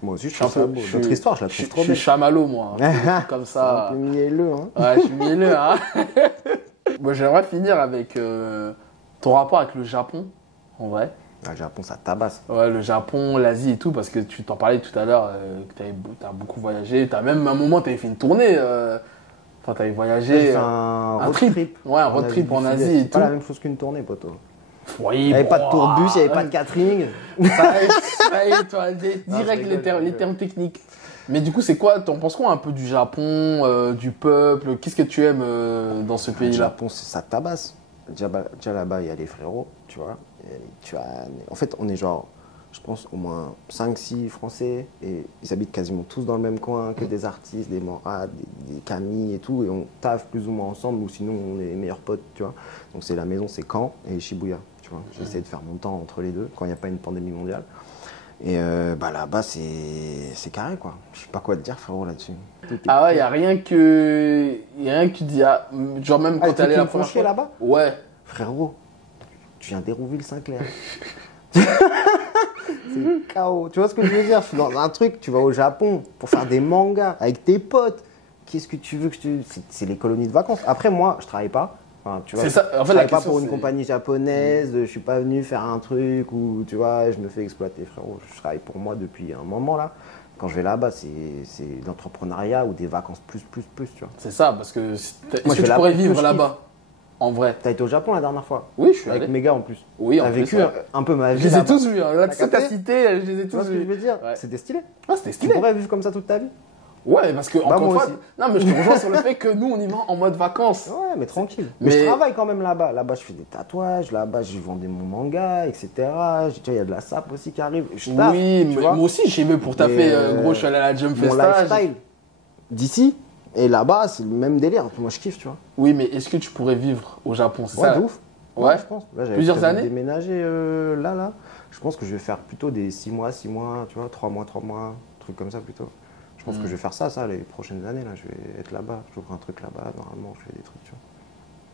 Moi aussi, je trouve ça beau. Notre histoire, je la trouve trop belle. Je suis chamallow, moi. Hein. Comme ça. Un peu mielleux, hein. Ouais, je suis mielleux, hein. Moi, j'aimerais finir avec ton rapport avec le Japon, en vrai. Le Japon, ça tabasse. Ouais, le Japon, l'Asie et tout, parce que tu t'en parlais tout à l'heure, que tu as beaucoup voyagé. Même à un moment, tu avais fait une tournée. Enfin, tu avais voyagé. J'ai fait un road trip. Ouais, un road trip en Asie et tout. C'est pas la même chose qu'une tournée, poto. Oui, il n'y avait pas de tourbus, il n'y avait pas de catering. Ça y est, toi, direct les termes techniques. Mais du coup, c'est quoi, t'en penses quoi un peu du Japon, du peuple? Qu'est-ce que tu aimes dans ce pays-là? Le Japon, ça tabasse. Déjà là-bas, il y a les frérots, tu vois. En fait, on est genre, je pense, au moins 5-6 Français. Et ils habitent quasiment tous dans le même coin, que des artistes, des Morad, des Camille et tout. Et on taffe plus ou moins ensemble, ou sinon on est les meilleurs potes, tu vois. Donc c'est la maison, c'est Caen et Shibuya, tu vois. J'essaie de faire mon temps entre les deux, quand il n'y a pas une pandémie mondiale. Et là-bas, c'est carré, quoi. Je sais pas quoi te dire, frérot, là-dessus. Ah ouais, il n'y a rien que tu dis. Ah, genre même quand t'es allé la première fois là-bas. Ouais. Frérot, tu viens d'Hérouville-Saint-Clair. C'est chaos. Tu vois ce que je veux dire? Je suis dans un truc, tu vas au Japon pour faire des mangas avec tes potes. Qu'est-ce que tu veux que c'est les colonies de vacances. Après, moi, je travaille pas. Enfin, tu vois, c'est ça. En fait, je travaille pas pour une compagnie japonaise. Je suis pas venu faire un truc où, tu vois, je me fais exploiter, frérot. Je travaille pour moi depuis un moment, là. Quand je vais là-bas, c'est l'entrepreneuriat ou des vacances plus, tu vois. C'est ça, parce que est-ce que tu pourrais vivre là-bas? En vrai. T'as été au Japon la dernière fois? Oui, je suis allé. Avec mes gars en plus. Oui, T'as vécu un peu ma vie. Je les ai tous vus. Là, tu sais, t'as cité, je les ai tous vus. Tu vois ce que je veux dire? C'était stylé. Ah, c'était stylé. Tu pourrais vivre comme ça toute ta vie? Ouais, parce que encore une fois, aussi. non, mais je te rejoins sur le fait que nous, on y va en mode vacances. Ouais, mais tranquille. Mais je travaille quand même là-bas. Là-bas, je fais des tatouages. Là-bas, je vendais mon manga, etc. Tu vois, il y a de la sape aussi qui arrive. Oui, mais moi aussi, j'ai aimé pour taffer. Gros, je suis allé à la Jump Festa. Mon lifestyle d'ici et là-bas, c'est le même délire. Moi, je kiffe, tu vois. Oui, mais est-ce que tu pourrais vivre au Japon? C'est ça? Ouais, de ouf. Ouais, je pense. Là, plusieurs années. Déménager là. Je pense que je vais faire plutôt des 6 mois, tu vois, 3 mois, un truc comme ça plutôt. Je pense que je vais faire ça les prochaines années. Là, je vais être là-bas. J'ouvre un truc là-bas. Normalement, je fais des trucs, tu vois.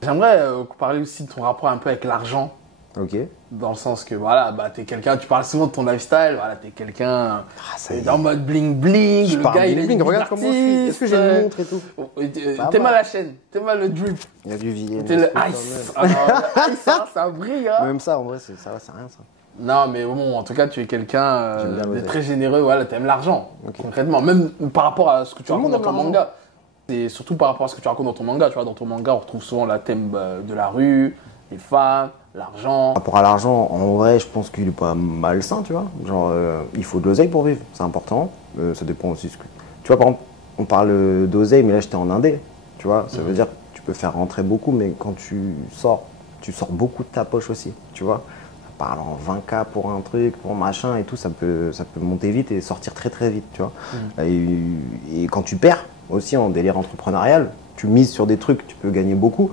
J'aimerais parler aussi de ton rapport un peu avec l'argent. Ok. Dans le sens que voilà, bah t'es quelqu'un, tu parles souvent de ton lifestyle, voilà, t'es quelqu'un en mode bling bling, je le parle gars il bling, est regarde comment je suis. Est-ce que j'ai une montre et tout? T'aimes la chaîne, t'aimes le drip. Il y a du VN. T'es le ice. Alors, le ice, ça brille. Hein. Même ça, en vrai, ça va, c'est rien ça. Non, mais bon, en tout cas, tu es quelqu'un de très généreux, voilà, t'aimes l'argent, concrètement. Même par rapport à ce que tu racontes dans ton manga. Et surtout par rapport à ce que tu racontes dans ton manga, tu vois, dans ton manga, on retrouve souvent le thème de la rue, les femmes, l'argent. Par rapport à l'argent, en vrai, je pense qu'il est pas malsain, tu vois. Genre, il faut de l'oseille pour vivre, c'est important. Ça dépend aussi ce que... Tu vois, par exemple, on parle d'oseille, mais là, j'étais en Indé, tu vois. Ça veut dire que tu peux faire rentrer beaucoup, mais quand tu sors beaucoup de ta poche aussi, tu vois. Parle en 20K pour un truc, pour machin et tout, ça peut monter vite et sortir très très vite, tu vois. Et quand tu perds, aussi en délire entrepreneurial, tu mises sur des trucs, tu peux gagner beaucoup,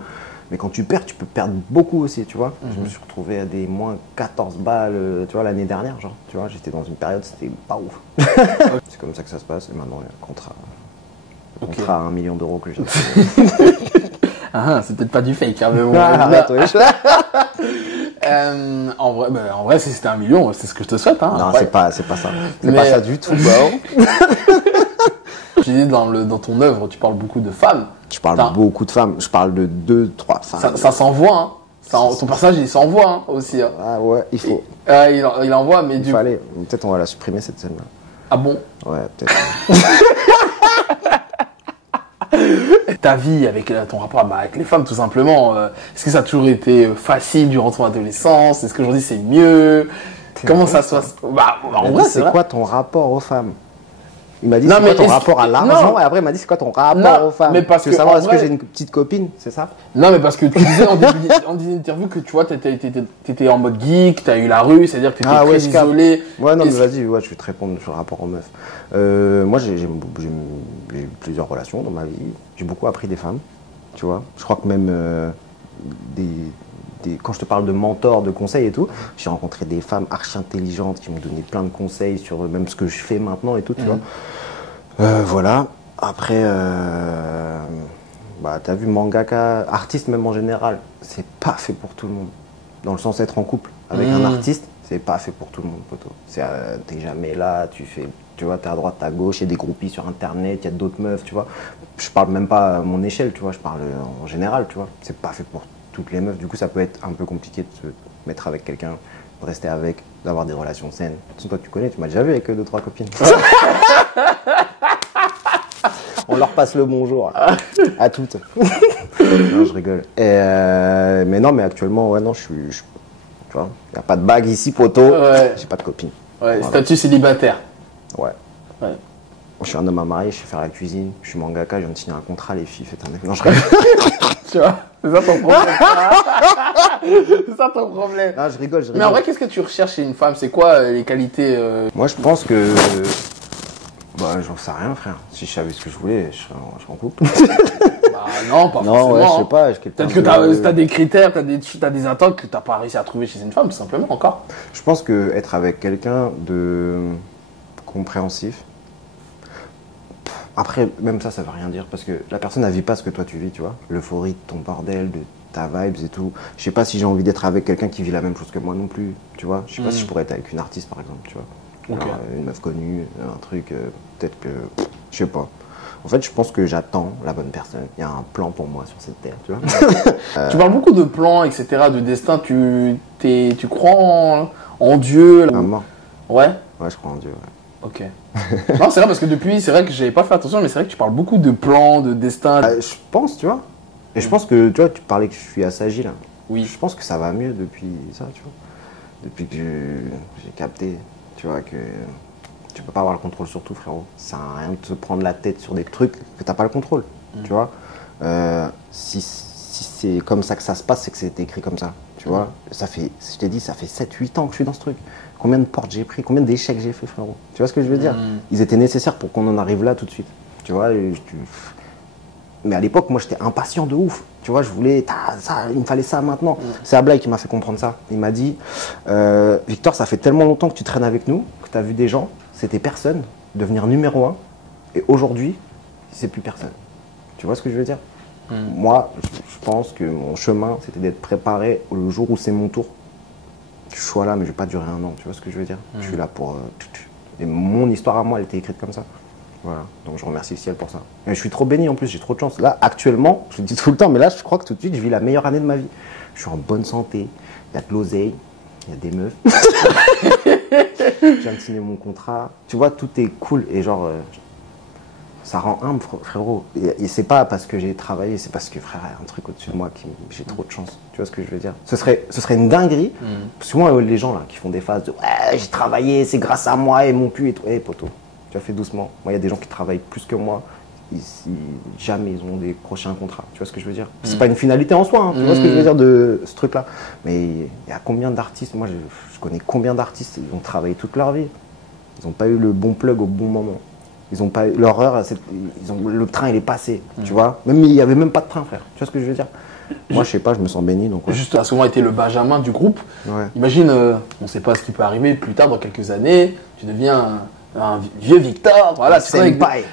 mais quand tu perds, tu peux perdre beaucoup aussi, tu vois. Je me suis retrouvé à des moins 14 balles, tu vois, l'année dernière, genre, tu vois, j'étais dans une période, c'était pas ouf. C'est comme ça que ça se passe, et maintenant, il y a un contrat à 1 million d'euros que j'ai. C'est peut-être pas du fake, hein, mais bon. En vrai, si c'était 1 million, c'est ce que je te souhaite. Hein, non, après. c'est pas ça. C'est pas ça du tout. Tu dis dans ton œuvre, tu parles beaucoup de femmes. Je parle beaucoup de femmes. Je parle de 2-3 femmes. Ça s'envoie, hein. Ton personnage, il s'envoie hein, aussi. Hein. Ah ouais, il faut. Il envoie, mais il fallait. Peut-être on va la supprimer cette scène-là. Ah bon? Ouais, peut-être. Ta vie avec ton rapport avec les femmes, tout simplement. Est-ce que ça a toujours été facile durant ton adolescence? Est-ce qu'aujourd'hui c'est mieux? Comment ça se passe? En vrai, c'est quoi ton rapport aux femmes? Il m'a dit c'est quoi ton rapport à l'argent et après il m'a dit c'est quoi ton rapport aux femmes. Mais parce que savoir est-ce que j'ai une petite copine, c'est ça? Non mais parce que tu disais en début d'interview que tu vois t'étais en mode geek, t'as eu la rue, c'est-à-dire que t'étais très isolé. Ouais non mais vas-y, ouais, je vais te répondre sur le rapport aux meufs. Moi j'ai eu plusieurs relations dans ma vie, j'ai beaucoup appris des femmes, tu vois. Je crois que même quand je te parle de mentors, de conseils et tout, j'ai rencontré des femmes archi intelligentes qui m'ont donné plein de conseils sur même ce que je fais maintenant et tout, tu vois. Voilà. Après, t'as vu, mangaka, artiste même en général, c'est pas fait pour tout le monde. Dans le sens être en couple avec un artiste, c'est pas fait pour tout le monde, poto. T'es jamais là, tu vois, t'es à droite, t'es à gauche, il y a des groupies sur internet, il y a d'autres meufs, tu vois. Je parle même pas à mon échelle, tu vois, je parle en général, tu vois. C'est pas fait pour toutes les meufs, du coup ça peut être un peu compliqué de se mettre avec quelqu'un, de rester avec, d'avoir des relations saines. Toi tu connais, tu m'as déjà vu avec 2-3 copines. On leur passe le bonjour à toutes. Non, je rigole. Mais non, mais actuellement, ouais, non, tu vois, y a pas de bague ici, poteau. Ouais. J'ai pas de copine. Ouais, voilà. Statut célibataire. Ouais. Je suis un homme à marier, je sais faire la cuisine, je suis mangaka, je viens de signer un contrat, les filles, faites un mec. Non, je rigole. Tu vois, c'est ça ton problème. C'est ça ton problème. Non, je rigole. Mais en vrai, qu'est-ce que tu recherches chez une femme? C'est quoi les qualités Moi, je pense que... j'en sais rien, frère. Si je savais ce que je voulais, je serais en couple. Non, pas forcément. Non, ouais, je sais pas. Peut-être que t'as des critères, t'as des attentes que t'as pas réussi à trouver chez une femme, tout simplement, encore. Je pense que être avec quelqu'un de compréhensif. Après, même ça veut rien dire parce que la personne ne vit pas ce que toi tu vis, tu vois. L'euphorie de ton bordel, de ta vibes et tout. Je sais pas si j'ai envie d'être avec quelqu'un qui vit la même chose que moi non plus, tu vois. Je sais pas si je pourrais être avec une artiste, par exemple, tu vois. Okay. Genre, une meuf connue, un truc, peut-être que... Je sais pas. En fait, je pense que j'attends la bonne personne. Il y a un plan pour moi sur cette terre, tu vois. Tu parles beaucoup de plans, etc., de destin. Tu crois en Dieu À mort. Ouais. Ouais, je crois en Dieu, ouais. Ok. Non, c'est vrai parce que depuis, c'est vrai que j'avais pas fait attention, mais c'est vrai que tu parles beaucoup de plans, de destin. Je pense, tu vois. Et je pense que, tu vois, tu parlais que je suis assagi là. Oui. Je pense que ça va mieux depuis ça, tu vois. Depuis que j'ai capté, tu vois, que tu peux pas avoir le contrôle sur tout, frérot. Ça sert à rien de te prendre la tête sur des trucs que t'as pas le contrôle, tu vois. Si c'est comme ça que ça se passe, c'est que c'est écrit comme ça, tu vois. Ça fait, je t'ai dit, ça fait 7-8 ans que je suis dans ce truc. Combien de portes j'ai pris, combien d'échecs j'ai fait, frérot. Tu vois ce que je veux dire? Ils étaient nécessaires pour qu'on en arrive là tout de suite. Tu vois, mais à l'époque, moi, j'étais impatient de ouf. Tu vois, je voulais ça, il me fallait ça maintenant. C'est Ablaï qui m'a fait comprendre ça. Il m'a dit, Victor, ça fait tellement longtemps que tu traînes avec nous, que tu as vu des gens, c'était personne, devenir numéro 1. Et aujourd'hui, c'est plus personne. Tu vois ce que je veux dire? Moi, je pense que mon chemin, c'était d'être préparé le jour où c'est mon tour. Je suis là, mais je vais pas durer un an, tu vois ce que je veux dire? Je suis là pour... et mon histoire à moi, elle était écrite comme ça. Voilà, donc je remercie le ciel pour ça. Et je suis trop béni en plus, j'ai trop de chance. Là, actuellement, je le dis tout le temps, mais là, je crois que tout de suite, je vis la meilleure année de ma vie. Je suis en bonne santé, il y a de l'oseille, il y a des meufs. Je viens de signer mon contrat. Tu vois, tout est cool et genre, ça rend humble, frérot. Et c'est pas parce que j'ai travaillé, c'est parce que, frère, il y a un truc au-dessus de moi qui j'ai trop de chance. Tu vois ce que je veux dire? Ce serait une dinguerie. Parce que moi, les gens là qui font des phases de ouais, j'ai travaillé, c'est grâce à moi et mon cul et tout. Hé, poteau. Tu as fait doucement. Moi, il y a des gens qui travaillent plus que moi. Jamais ils ont des prochains contrats. Tu vois ce que je veux dire? C'est pas une finalité en soi. Hein. Tu vois ce que je veux dire de ce truc-là? Mais il y a combien d'artistes? Moi, je connais combien d'artistes? Ils ont travaillé toute leur vie. Ils n'ont pas eu le bon plug au bon moment. Ils ont pas eu leur heure. Le train, il est passé. Tu vois? Même il n'y avait même pas de train, frère. Tu vois ce que je veux dire? Moi, je sais pas. Je me sens béni. Donc, ouais. Juste, tu as souvent été le benjamin du groupe. Ouais. Imagine, on ne sait pas ce qui peut arriver plus tard, dans quelques années. Tu deviens un vieux Victor, voilà, senpai,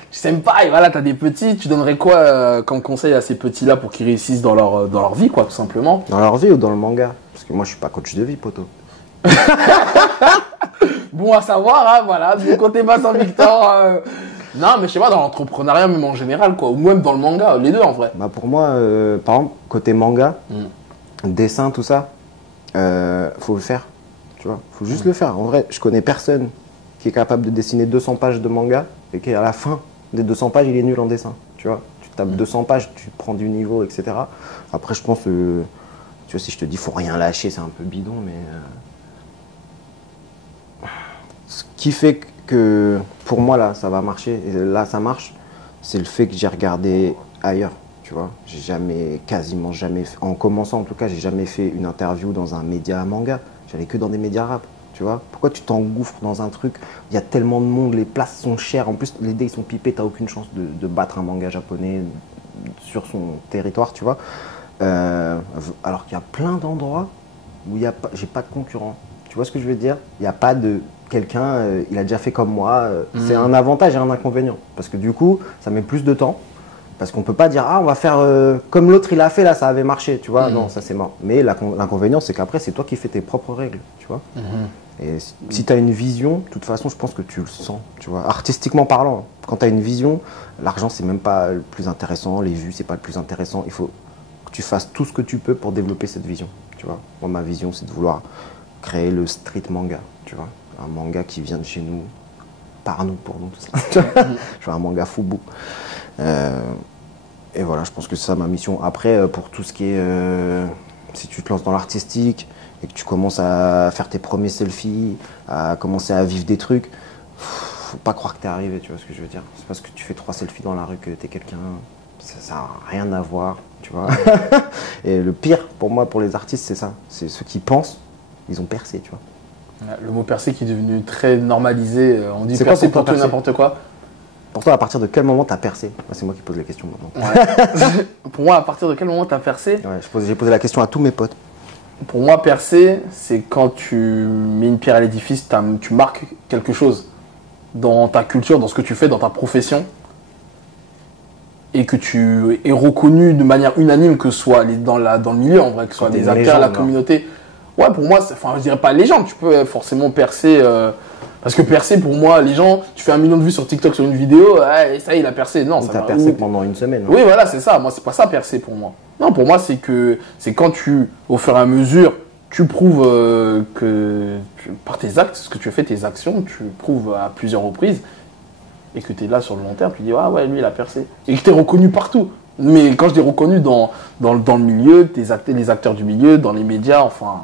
voilà, t'as des petits, tu donnerais quoi comme conseil à ces petits-là pour qu'ils réussissent dans leur vie, quoi, tout simplement? Dans leur vie ou dans le manga? Parce que moi, je suis pas coach de vie, poto. Bon à savoir, hein, voilà, ne comptez pas sans Victor. Non, mais je sais pas, dans l'entrepreneuriat, même en général, quoi, ou même dans le manga, les deux en vrai. Bah pour moi, par exemple, côté manga, dessin, tout ça, faut le faire, tu vois, faut juste le faire. En vrai, je connais personne qui est capable de dessiner 200 pages de manga et qui à la fin des 200 pages, il est nul en dessin, tu vois. Tu tapes 200 pages, tu prends du niveau, etc. Après, je pense, tu vois, si je te dis faut rien lâcher, c'est un peu bidon, mais ce qui fait que pour moi, là, ça va marcher, et là, ça marche, c'est le fait que j'ai regardé ailleurs, tu vois. J'ai quasiment jamais fait, en commençant en tout cas, j'ai jamais fait une interview dans un média manga, j'allais que dans des médias rap. Tu vois, pourquoi tu t'engouffres dans un truc? Il y a tellement de monde, les places sont chères. En plus, les dés ils sont pipés, t'as aucune chance de battre un manga japonais sur son territoire, tu vois. Alors qu'il y a plein d'endroits où j'ai pas de concurrent. Tu vois ce que je veux dire? Il n'y a pas de quelqu'un, il a déjà fait comme moi. C'est un avantage et un inconvénient. Parce que du coup, ça met plus de temps. Parce qu'on peut pas dire, ah, on va faire comme l'autre il a fait, là, ça avait marché, tu vois. Non, ça c'est mort. Mais l'inconvénient, c'est qu'après, c'est toi qui fais tes propres règles, tu vois. Et si tu as une vision, de toute façon, je pense que tu le sens, tu vois. Artistiquement parlant, quand tu as une vision, l'argent, c'est même pas le plus intéressant, les vues, c'est pas le plus intéressant. Il faut que tu fasses tout ce que tu peux pour développer cette vision, tu vois. Moi, ma vision, c'est de vouloir créer le street manga, tu vois. Un manga qui vient de chez nous, par nous, pour nous, tout ça. Je veux un manga Fubu. Et voilà, je pense que c'est ça ma mission. Après, pour tout ce qui est... si tu te lances dans l'artistique et que tu commences à faire tes premiers selfies, à commencer à vivre des trucs, faut pas croire que t'es arrivé, tu vois ce que je veux dire. C'est parce que tu fais 3 selfies dans la rue que t'es quelqu'un. Ça n'a rien à voir, tu vois. Et le pire, pour moi, pour les artistes, c'est ça. C'est ceux qui pensent, ils ont percé, tu vois. Le mot percé qui est devenu très normalisé. On dit percé pour tout et n'importe quoi. Pour toi, à partir de quel moment t'as percé? C'est moi qui pose les questions maintenant. Ouais. Pour moi, à partir de quel moment t'as percé? Ouais, j'ai posé la question à tous mes potes. Pour moi, percer, c'est quand tu mets une pierre à l'édifice, tu marques quelque chose dans ta culture, dans ce que tu fais, dans ta profession, et que tu es reconnu de manière unanime, que ce soit dans le milieu, en vrai, que ce soit les acteurs, la communauté. Ouais, pour moi, je dirais pas légende, tu peux forcément percer. Parce que percer, pour moi, les gens, tu fais 1 million de vues sur TikTok sur une vidéo, ça y est, il a percé. Non, ça a percé pendant une semaine. Oui, voilà, c'est ça. Moi, c'est pas ça percer pour moi. Non, pour moi, c'est quand au fur et à mesure, tu prouves que par tes actes, ce que tu fais, tes actions, tu prouves à plusieurs reprises et que tu es là sur le long terme, tu dis, ah ouais, lui, il a percé. Et que tu es reconnu partout. Mais quand je dis reconnu dans le milieu, les acteurs du milieu, dans les médias, enfin...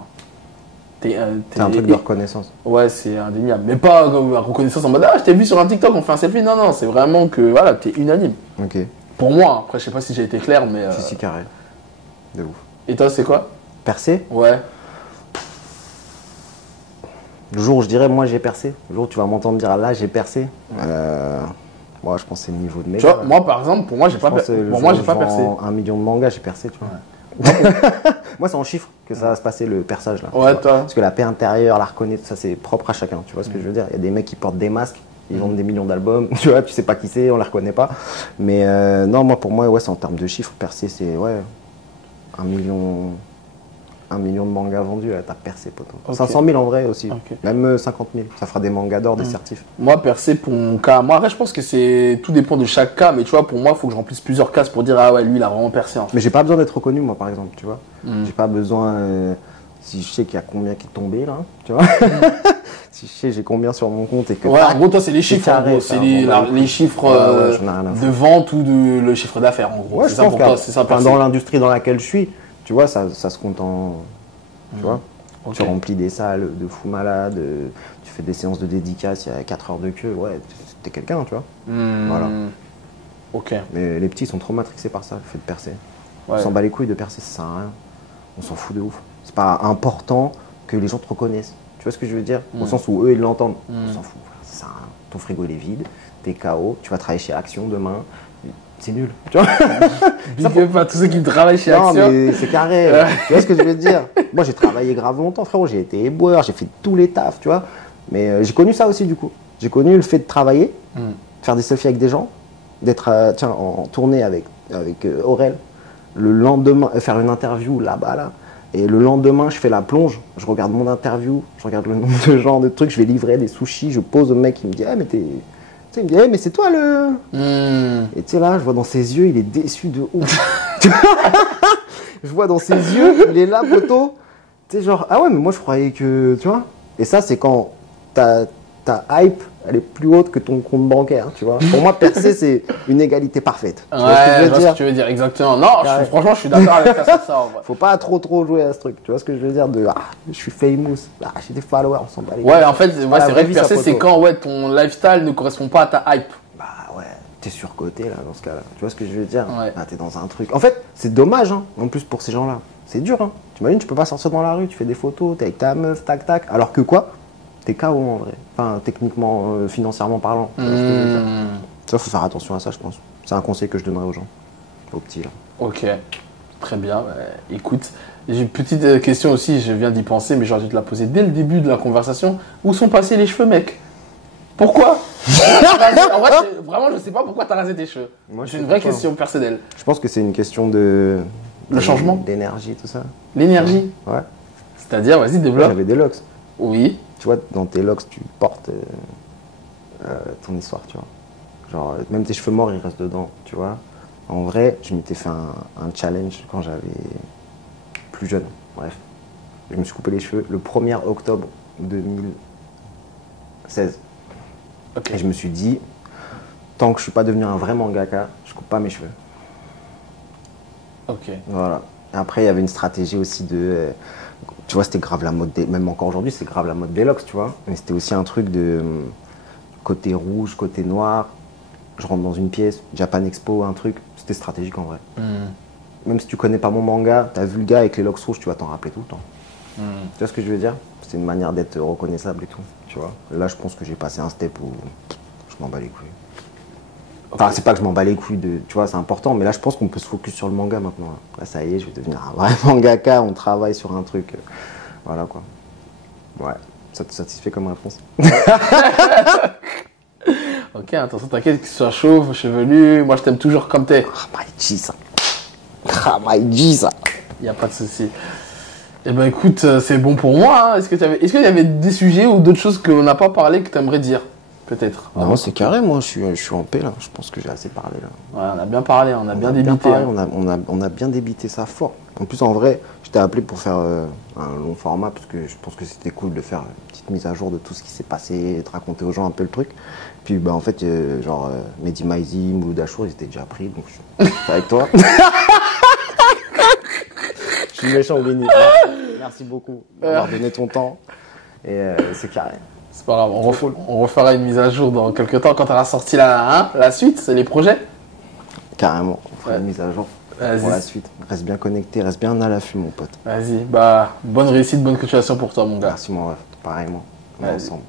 C'est un truc de reconnaissance. Ouais, c'est indéniable. Mais pas comme reconnaissance en mode, ah, je t'ai vu sur un TikTok, on fait un selfie. Non, non, c'est vraiment que, voilà, t'es unanime. Ok. Pour moi, après, je sais pas si j'ai été clair, mais... Si, carré. De ouf. Et toi, c'est quoi? Percer? Ouais. Le jour où je dirais, moi, j'ai percé. Le jour où tu vas m'entendre dire, là, j'ai percé. Moi, je pense que c'est le niveau de mes... Tu vois, moi, par exemple, pour moi, j'ai pas percé. 1 million de mangas, j'ai percé, tu vois. Ouais. Moi, c'est en chiffres que ça va se passer le perçage là. Ouais, toi. Parce que la paix intérieure, la reconnaître, ça c'est propre à chacun. Tu vois ce que je veux dire? Il y a des mecs qui portent des masques, ils vendent des millions d'albums. Tu vois, tu sais pas qui c'est, on les reconnaît pas. Mais non, pour moi, ouais, c'est en termes de chiffres. Percer, c'est ouais, 1 1 million de mangas vendus, t'as percé, poteau. Okay. 500 000 en vrai aussi. Okay. Même 50 000. Ça fera des mangas d'or, des certifs. Moi, percé pour mon cas. Moi, après, je pense que tout dépend de chaque cas. Mais tu vois, pour moi, il faut que je remplisse plusieurs cases pour dire, ah ouais, lui, il a vraiment percé. En fait. Mais j'ai pas besoin d'être reconnu, moi, par exemple, tu vois. J'ai pas besoin. Si je sais qu'il y a combien qui est tombé, là, tu vois. Si je sais j'ai combien sur mon compte et que. Ouais, en gros, toi, c'est les chiffres. Carré, c'est les chiffres de vente ou le chiffre d'affaires, en gros. Ouais, c'est ça pour toi, c'est ça. Dans l'industrie dans laquelle je suis, tu vois, ça se compte en. Tu vois. Okay. Tu remplis des salles de fous malades, tu fais des séances de dédicaces, il y a 4 heures de queue, ouais, t'es quelqu'un, tu vois. Voilà. Ok. Mais les petits sont trop matrixés par ça, le fait de percer. Ouais. On s'en bat les couilles de percer, ça sert à rien. On s'en fout de ouf. C'est pas important que les gens te reconnaissent. Tu vois ce que je veux dire? Au sens où eux, ils l'entendent. On s'en fout. Ça sert à rien. Ton frigo, il est vide, t'es KO, tu vas travailler chez Action demain. C'est nul. Tu vois? Big up à tous ceux qui travaillent chez Action. Non, mais c'est carré. Tu vois ce que je veux dire? Moi, j'ai travaillé grave longtemps, frérot. J'ai été éboueur, j'ai fait tous les tafs, tu vois. Mais j'ai connu ça aussi, du coup. J'ai connu le fait de travailler, faire des selfies avec des gens, d'être en tournée avec Aurel. Le lendemain, faire une interview là-bas, là. Et le lendemain, je fais la plonge, je regarde mon interview, je regarde le nombre de gens, de trucs, je vais livrer des sushis, je pose au mec, il me dit, ah, mais t'es. Tu sais, il me dit, hey, mais c'est toi le. Et tu sais, là, je vois dans ses yeux, il est déçu de ouf. Je vois dans ses yeux, il est là, poteau. Tu sais, genre, ah ouais, mais moi, je croyais que. Tu vois. Et ça, c'est quand ta hype, elle est plus haute que ton compte bancaire, tu vois. Pour moi, percer, c'est une égalité parfaite. Tu vois ce que tu veux dire, exactement. Non, franchement, je suis d'accord avec toi sur ça. En vrai. Faut pas trop jouer à ce truc. Tu vois ce que je veux dire de je suis famous, j'ai des followers, on s'en bat les couilles. Ouais, en fait, c'est vrai que percer, c'est quand ton lifestyle ne correspond pas à ta hype. Bah ouais, t'es surcoté là dans ce cas-là. Tu vois ce que je veux dire? Ouais. Là, t'es dans un truc. En fait, c'est dommage, hein, en plus pour ces gens-là. C'est dur, hein. T'imagines, tu peux pas sortir dans la rue, tu fais des photos, t'es avec ta meuf, tac tac. Alors que quoi? T'es KO en vrai. Enfin, techniquement, financièrement parlant. Ça, faut faire attention à ça, je pense. C'est un conseil que je donnerais aux gens, aux petits là. Ok, très bien. Écoute, j'ai une petite question aussi, je viens d'y penser, mais j'aurais dû te la poser dès le début de la conversation. Où sont passés les cheveux, mec? Pourquoi? En vrai, vraiment, je sais pas pourquoi t'as rasé tes cheveux. J'ai une vraie question personnelle. Je pense que c'est une question de changement, d'énergie, tout ça. L'énergie? Ouais. C'est-à-dire, vas-y, développe. J'avais des locks. Oui. Tu vois, dans tes locks, tu portes ton histoire, tu vois. Genre, même tes cheveux morts, ils restent dedans, tu vois. En vrai, je m'étais fait un challenge quand j'avais plus jeune. Bref, je me suis coupé les cheveux le 1er octobre 2016. Okay. Et je me suis dit, tant que je suis pas devenu un vrai mangaka, je coupe pas mes cheveux. Ok. Voilà. Et après, il y avait une stratégie aussi de... tu vois, c'était grave la mode, même encore aujourd'hui, c'est grave la mode des locks, tu vois. Mais c'était aussi un truc de côté rouge, côté noir. Je rentre dans une pièce, Japan Expo, un truc. C'était stratégique en vrai. Même si tu connais pas mon manga, t'as vu le gars avec les locks rouges, tu vas t'en rappeler tout le temps. Tu vois ce que je veux dire? C'est une manière d'être reconnaissable et tout, tu vois. Là, je pense que j'ai passé un step où je m'en bats les couilles. Enfin, c'est pas que je m'en bats les couilles, tu vois, c'est important, mais là, je pense qu'on peut se focus sur le manga maintenant. Là, ça y est, je vais devenir un vrai mangaka, on travaille sur un truc. Voilà, quoi. Ouais, ça te satisfait comme réponse? Ok, attention, t'inquiète que tu sois chauve, chevelu, moi je t'aime toujours comme t'es. Ramaïji, ça. Ramaïji, ça. Y a pas de souci. Eh ben écoute, c'est bon pour moi. Hein. Est-ce qu'il y avait des sujets ou d'autres choses qu'on n'a pas parlé que t'aimerais dire? Peut-être. Non, c'est carré, moi je suis en paix là. Je pense que j'ai assez parlé là. Ouais, on a bien parlé, on a bien débité. On a bien débité ça fort. En plus, en vrai, je t'ai appelé pour faire un long format parce que je pense que c'était cool de faire une petite mise à jour de tout ce qui s'est passé et de raconter aux gens un peu le truc. Puis bah en fait, Mehdi Maizi, Mouloud Achour, ils étaient déjà pris, donc je suis avec toi. Je suis méchant, Winnie. Merci beaucoup d'avoir donné ton temps. Et c'est carré. C'est pas grave, on refera une mise à jour dans quelques temps quand elle a sorti la suite, c'est les projets. Carrément, on fera une mise à jour pour la suite. Reste bien connecté, reste bien à l'affût, mon pote. Vas-y, bah bonne réussite, bonne continuation pour toi, mon gars. Merci, mon ref, pareillement. On est ensemble.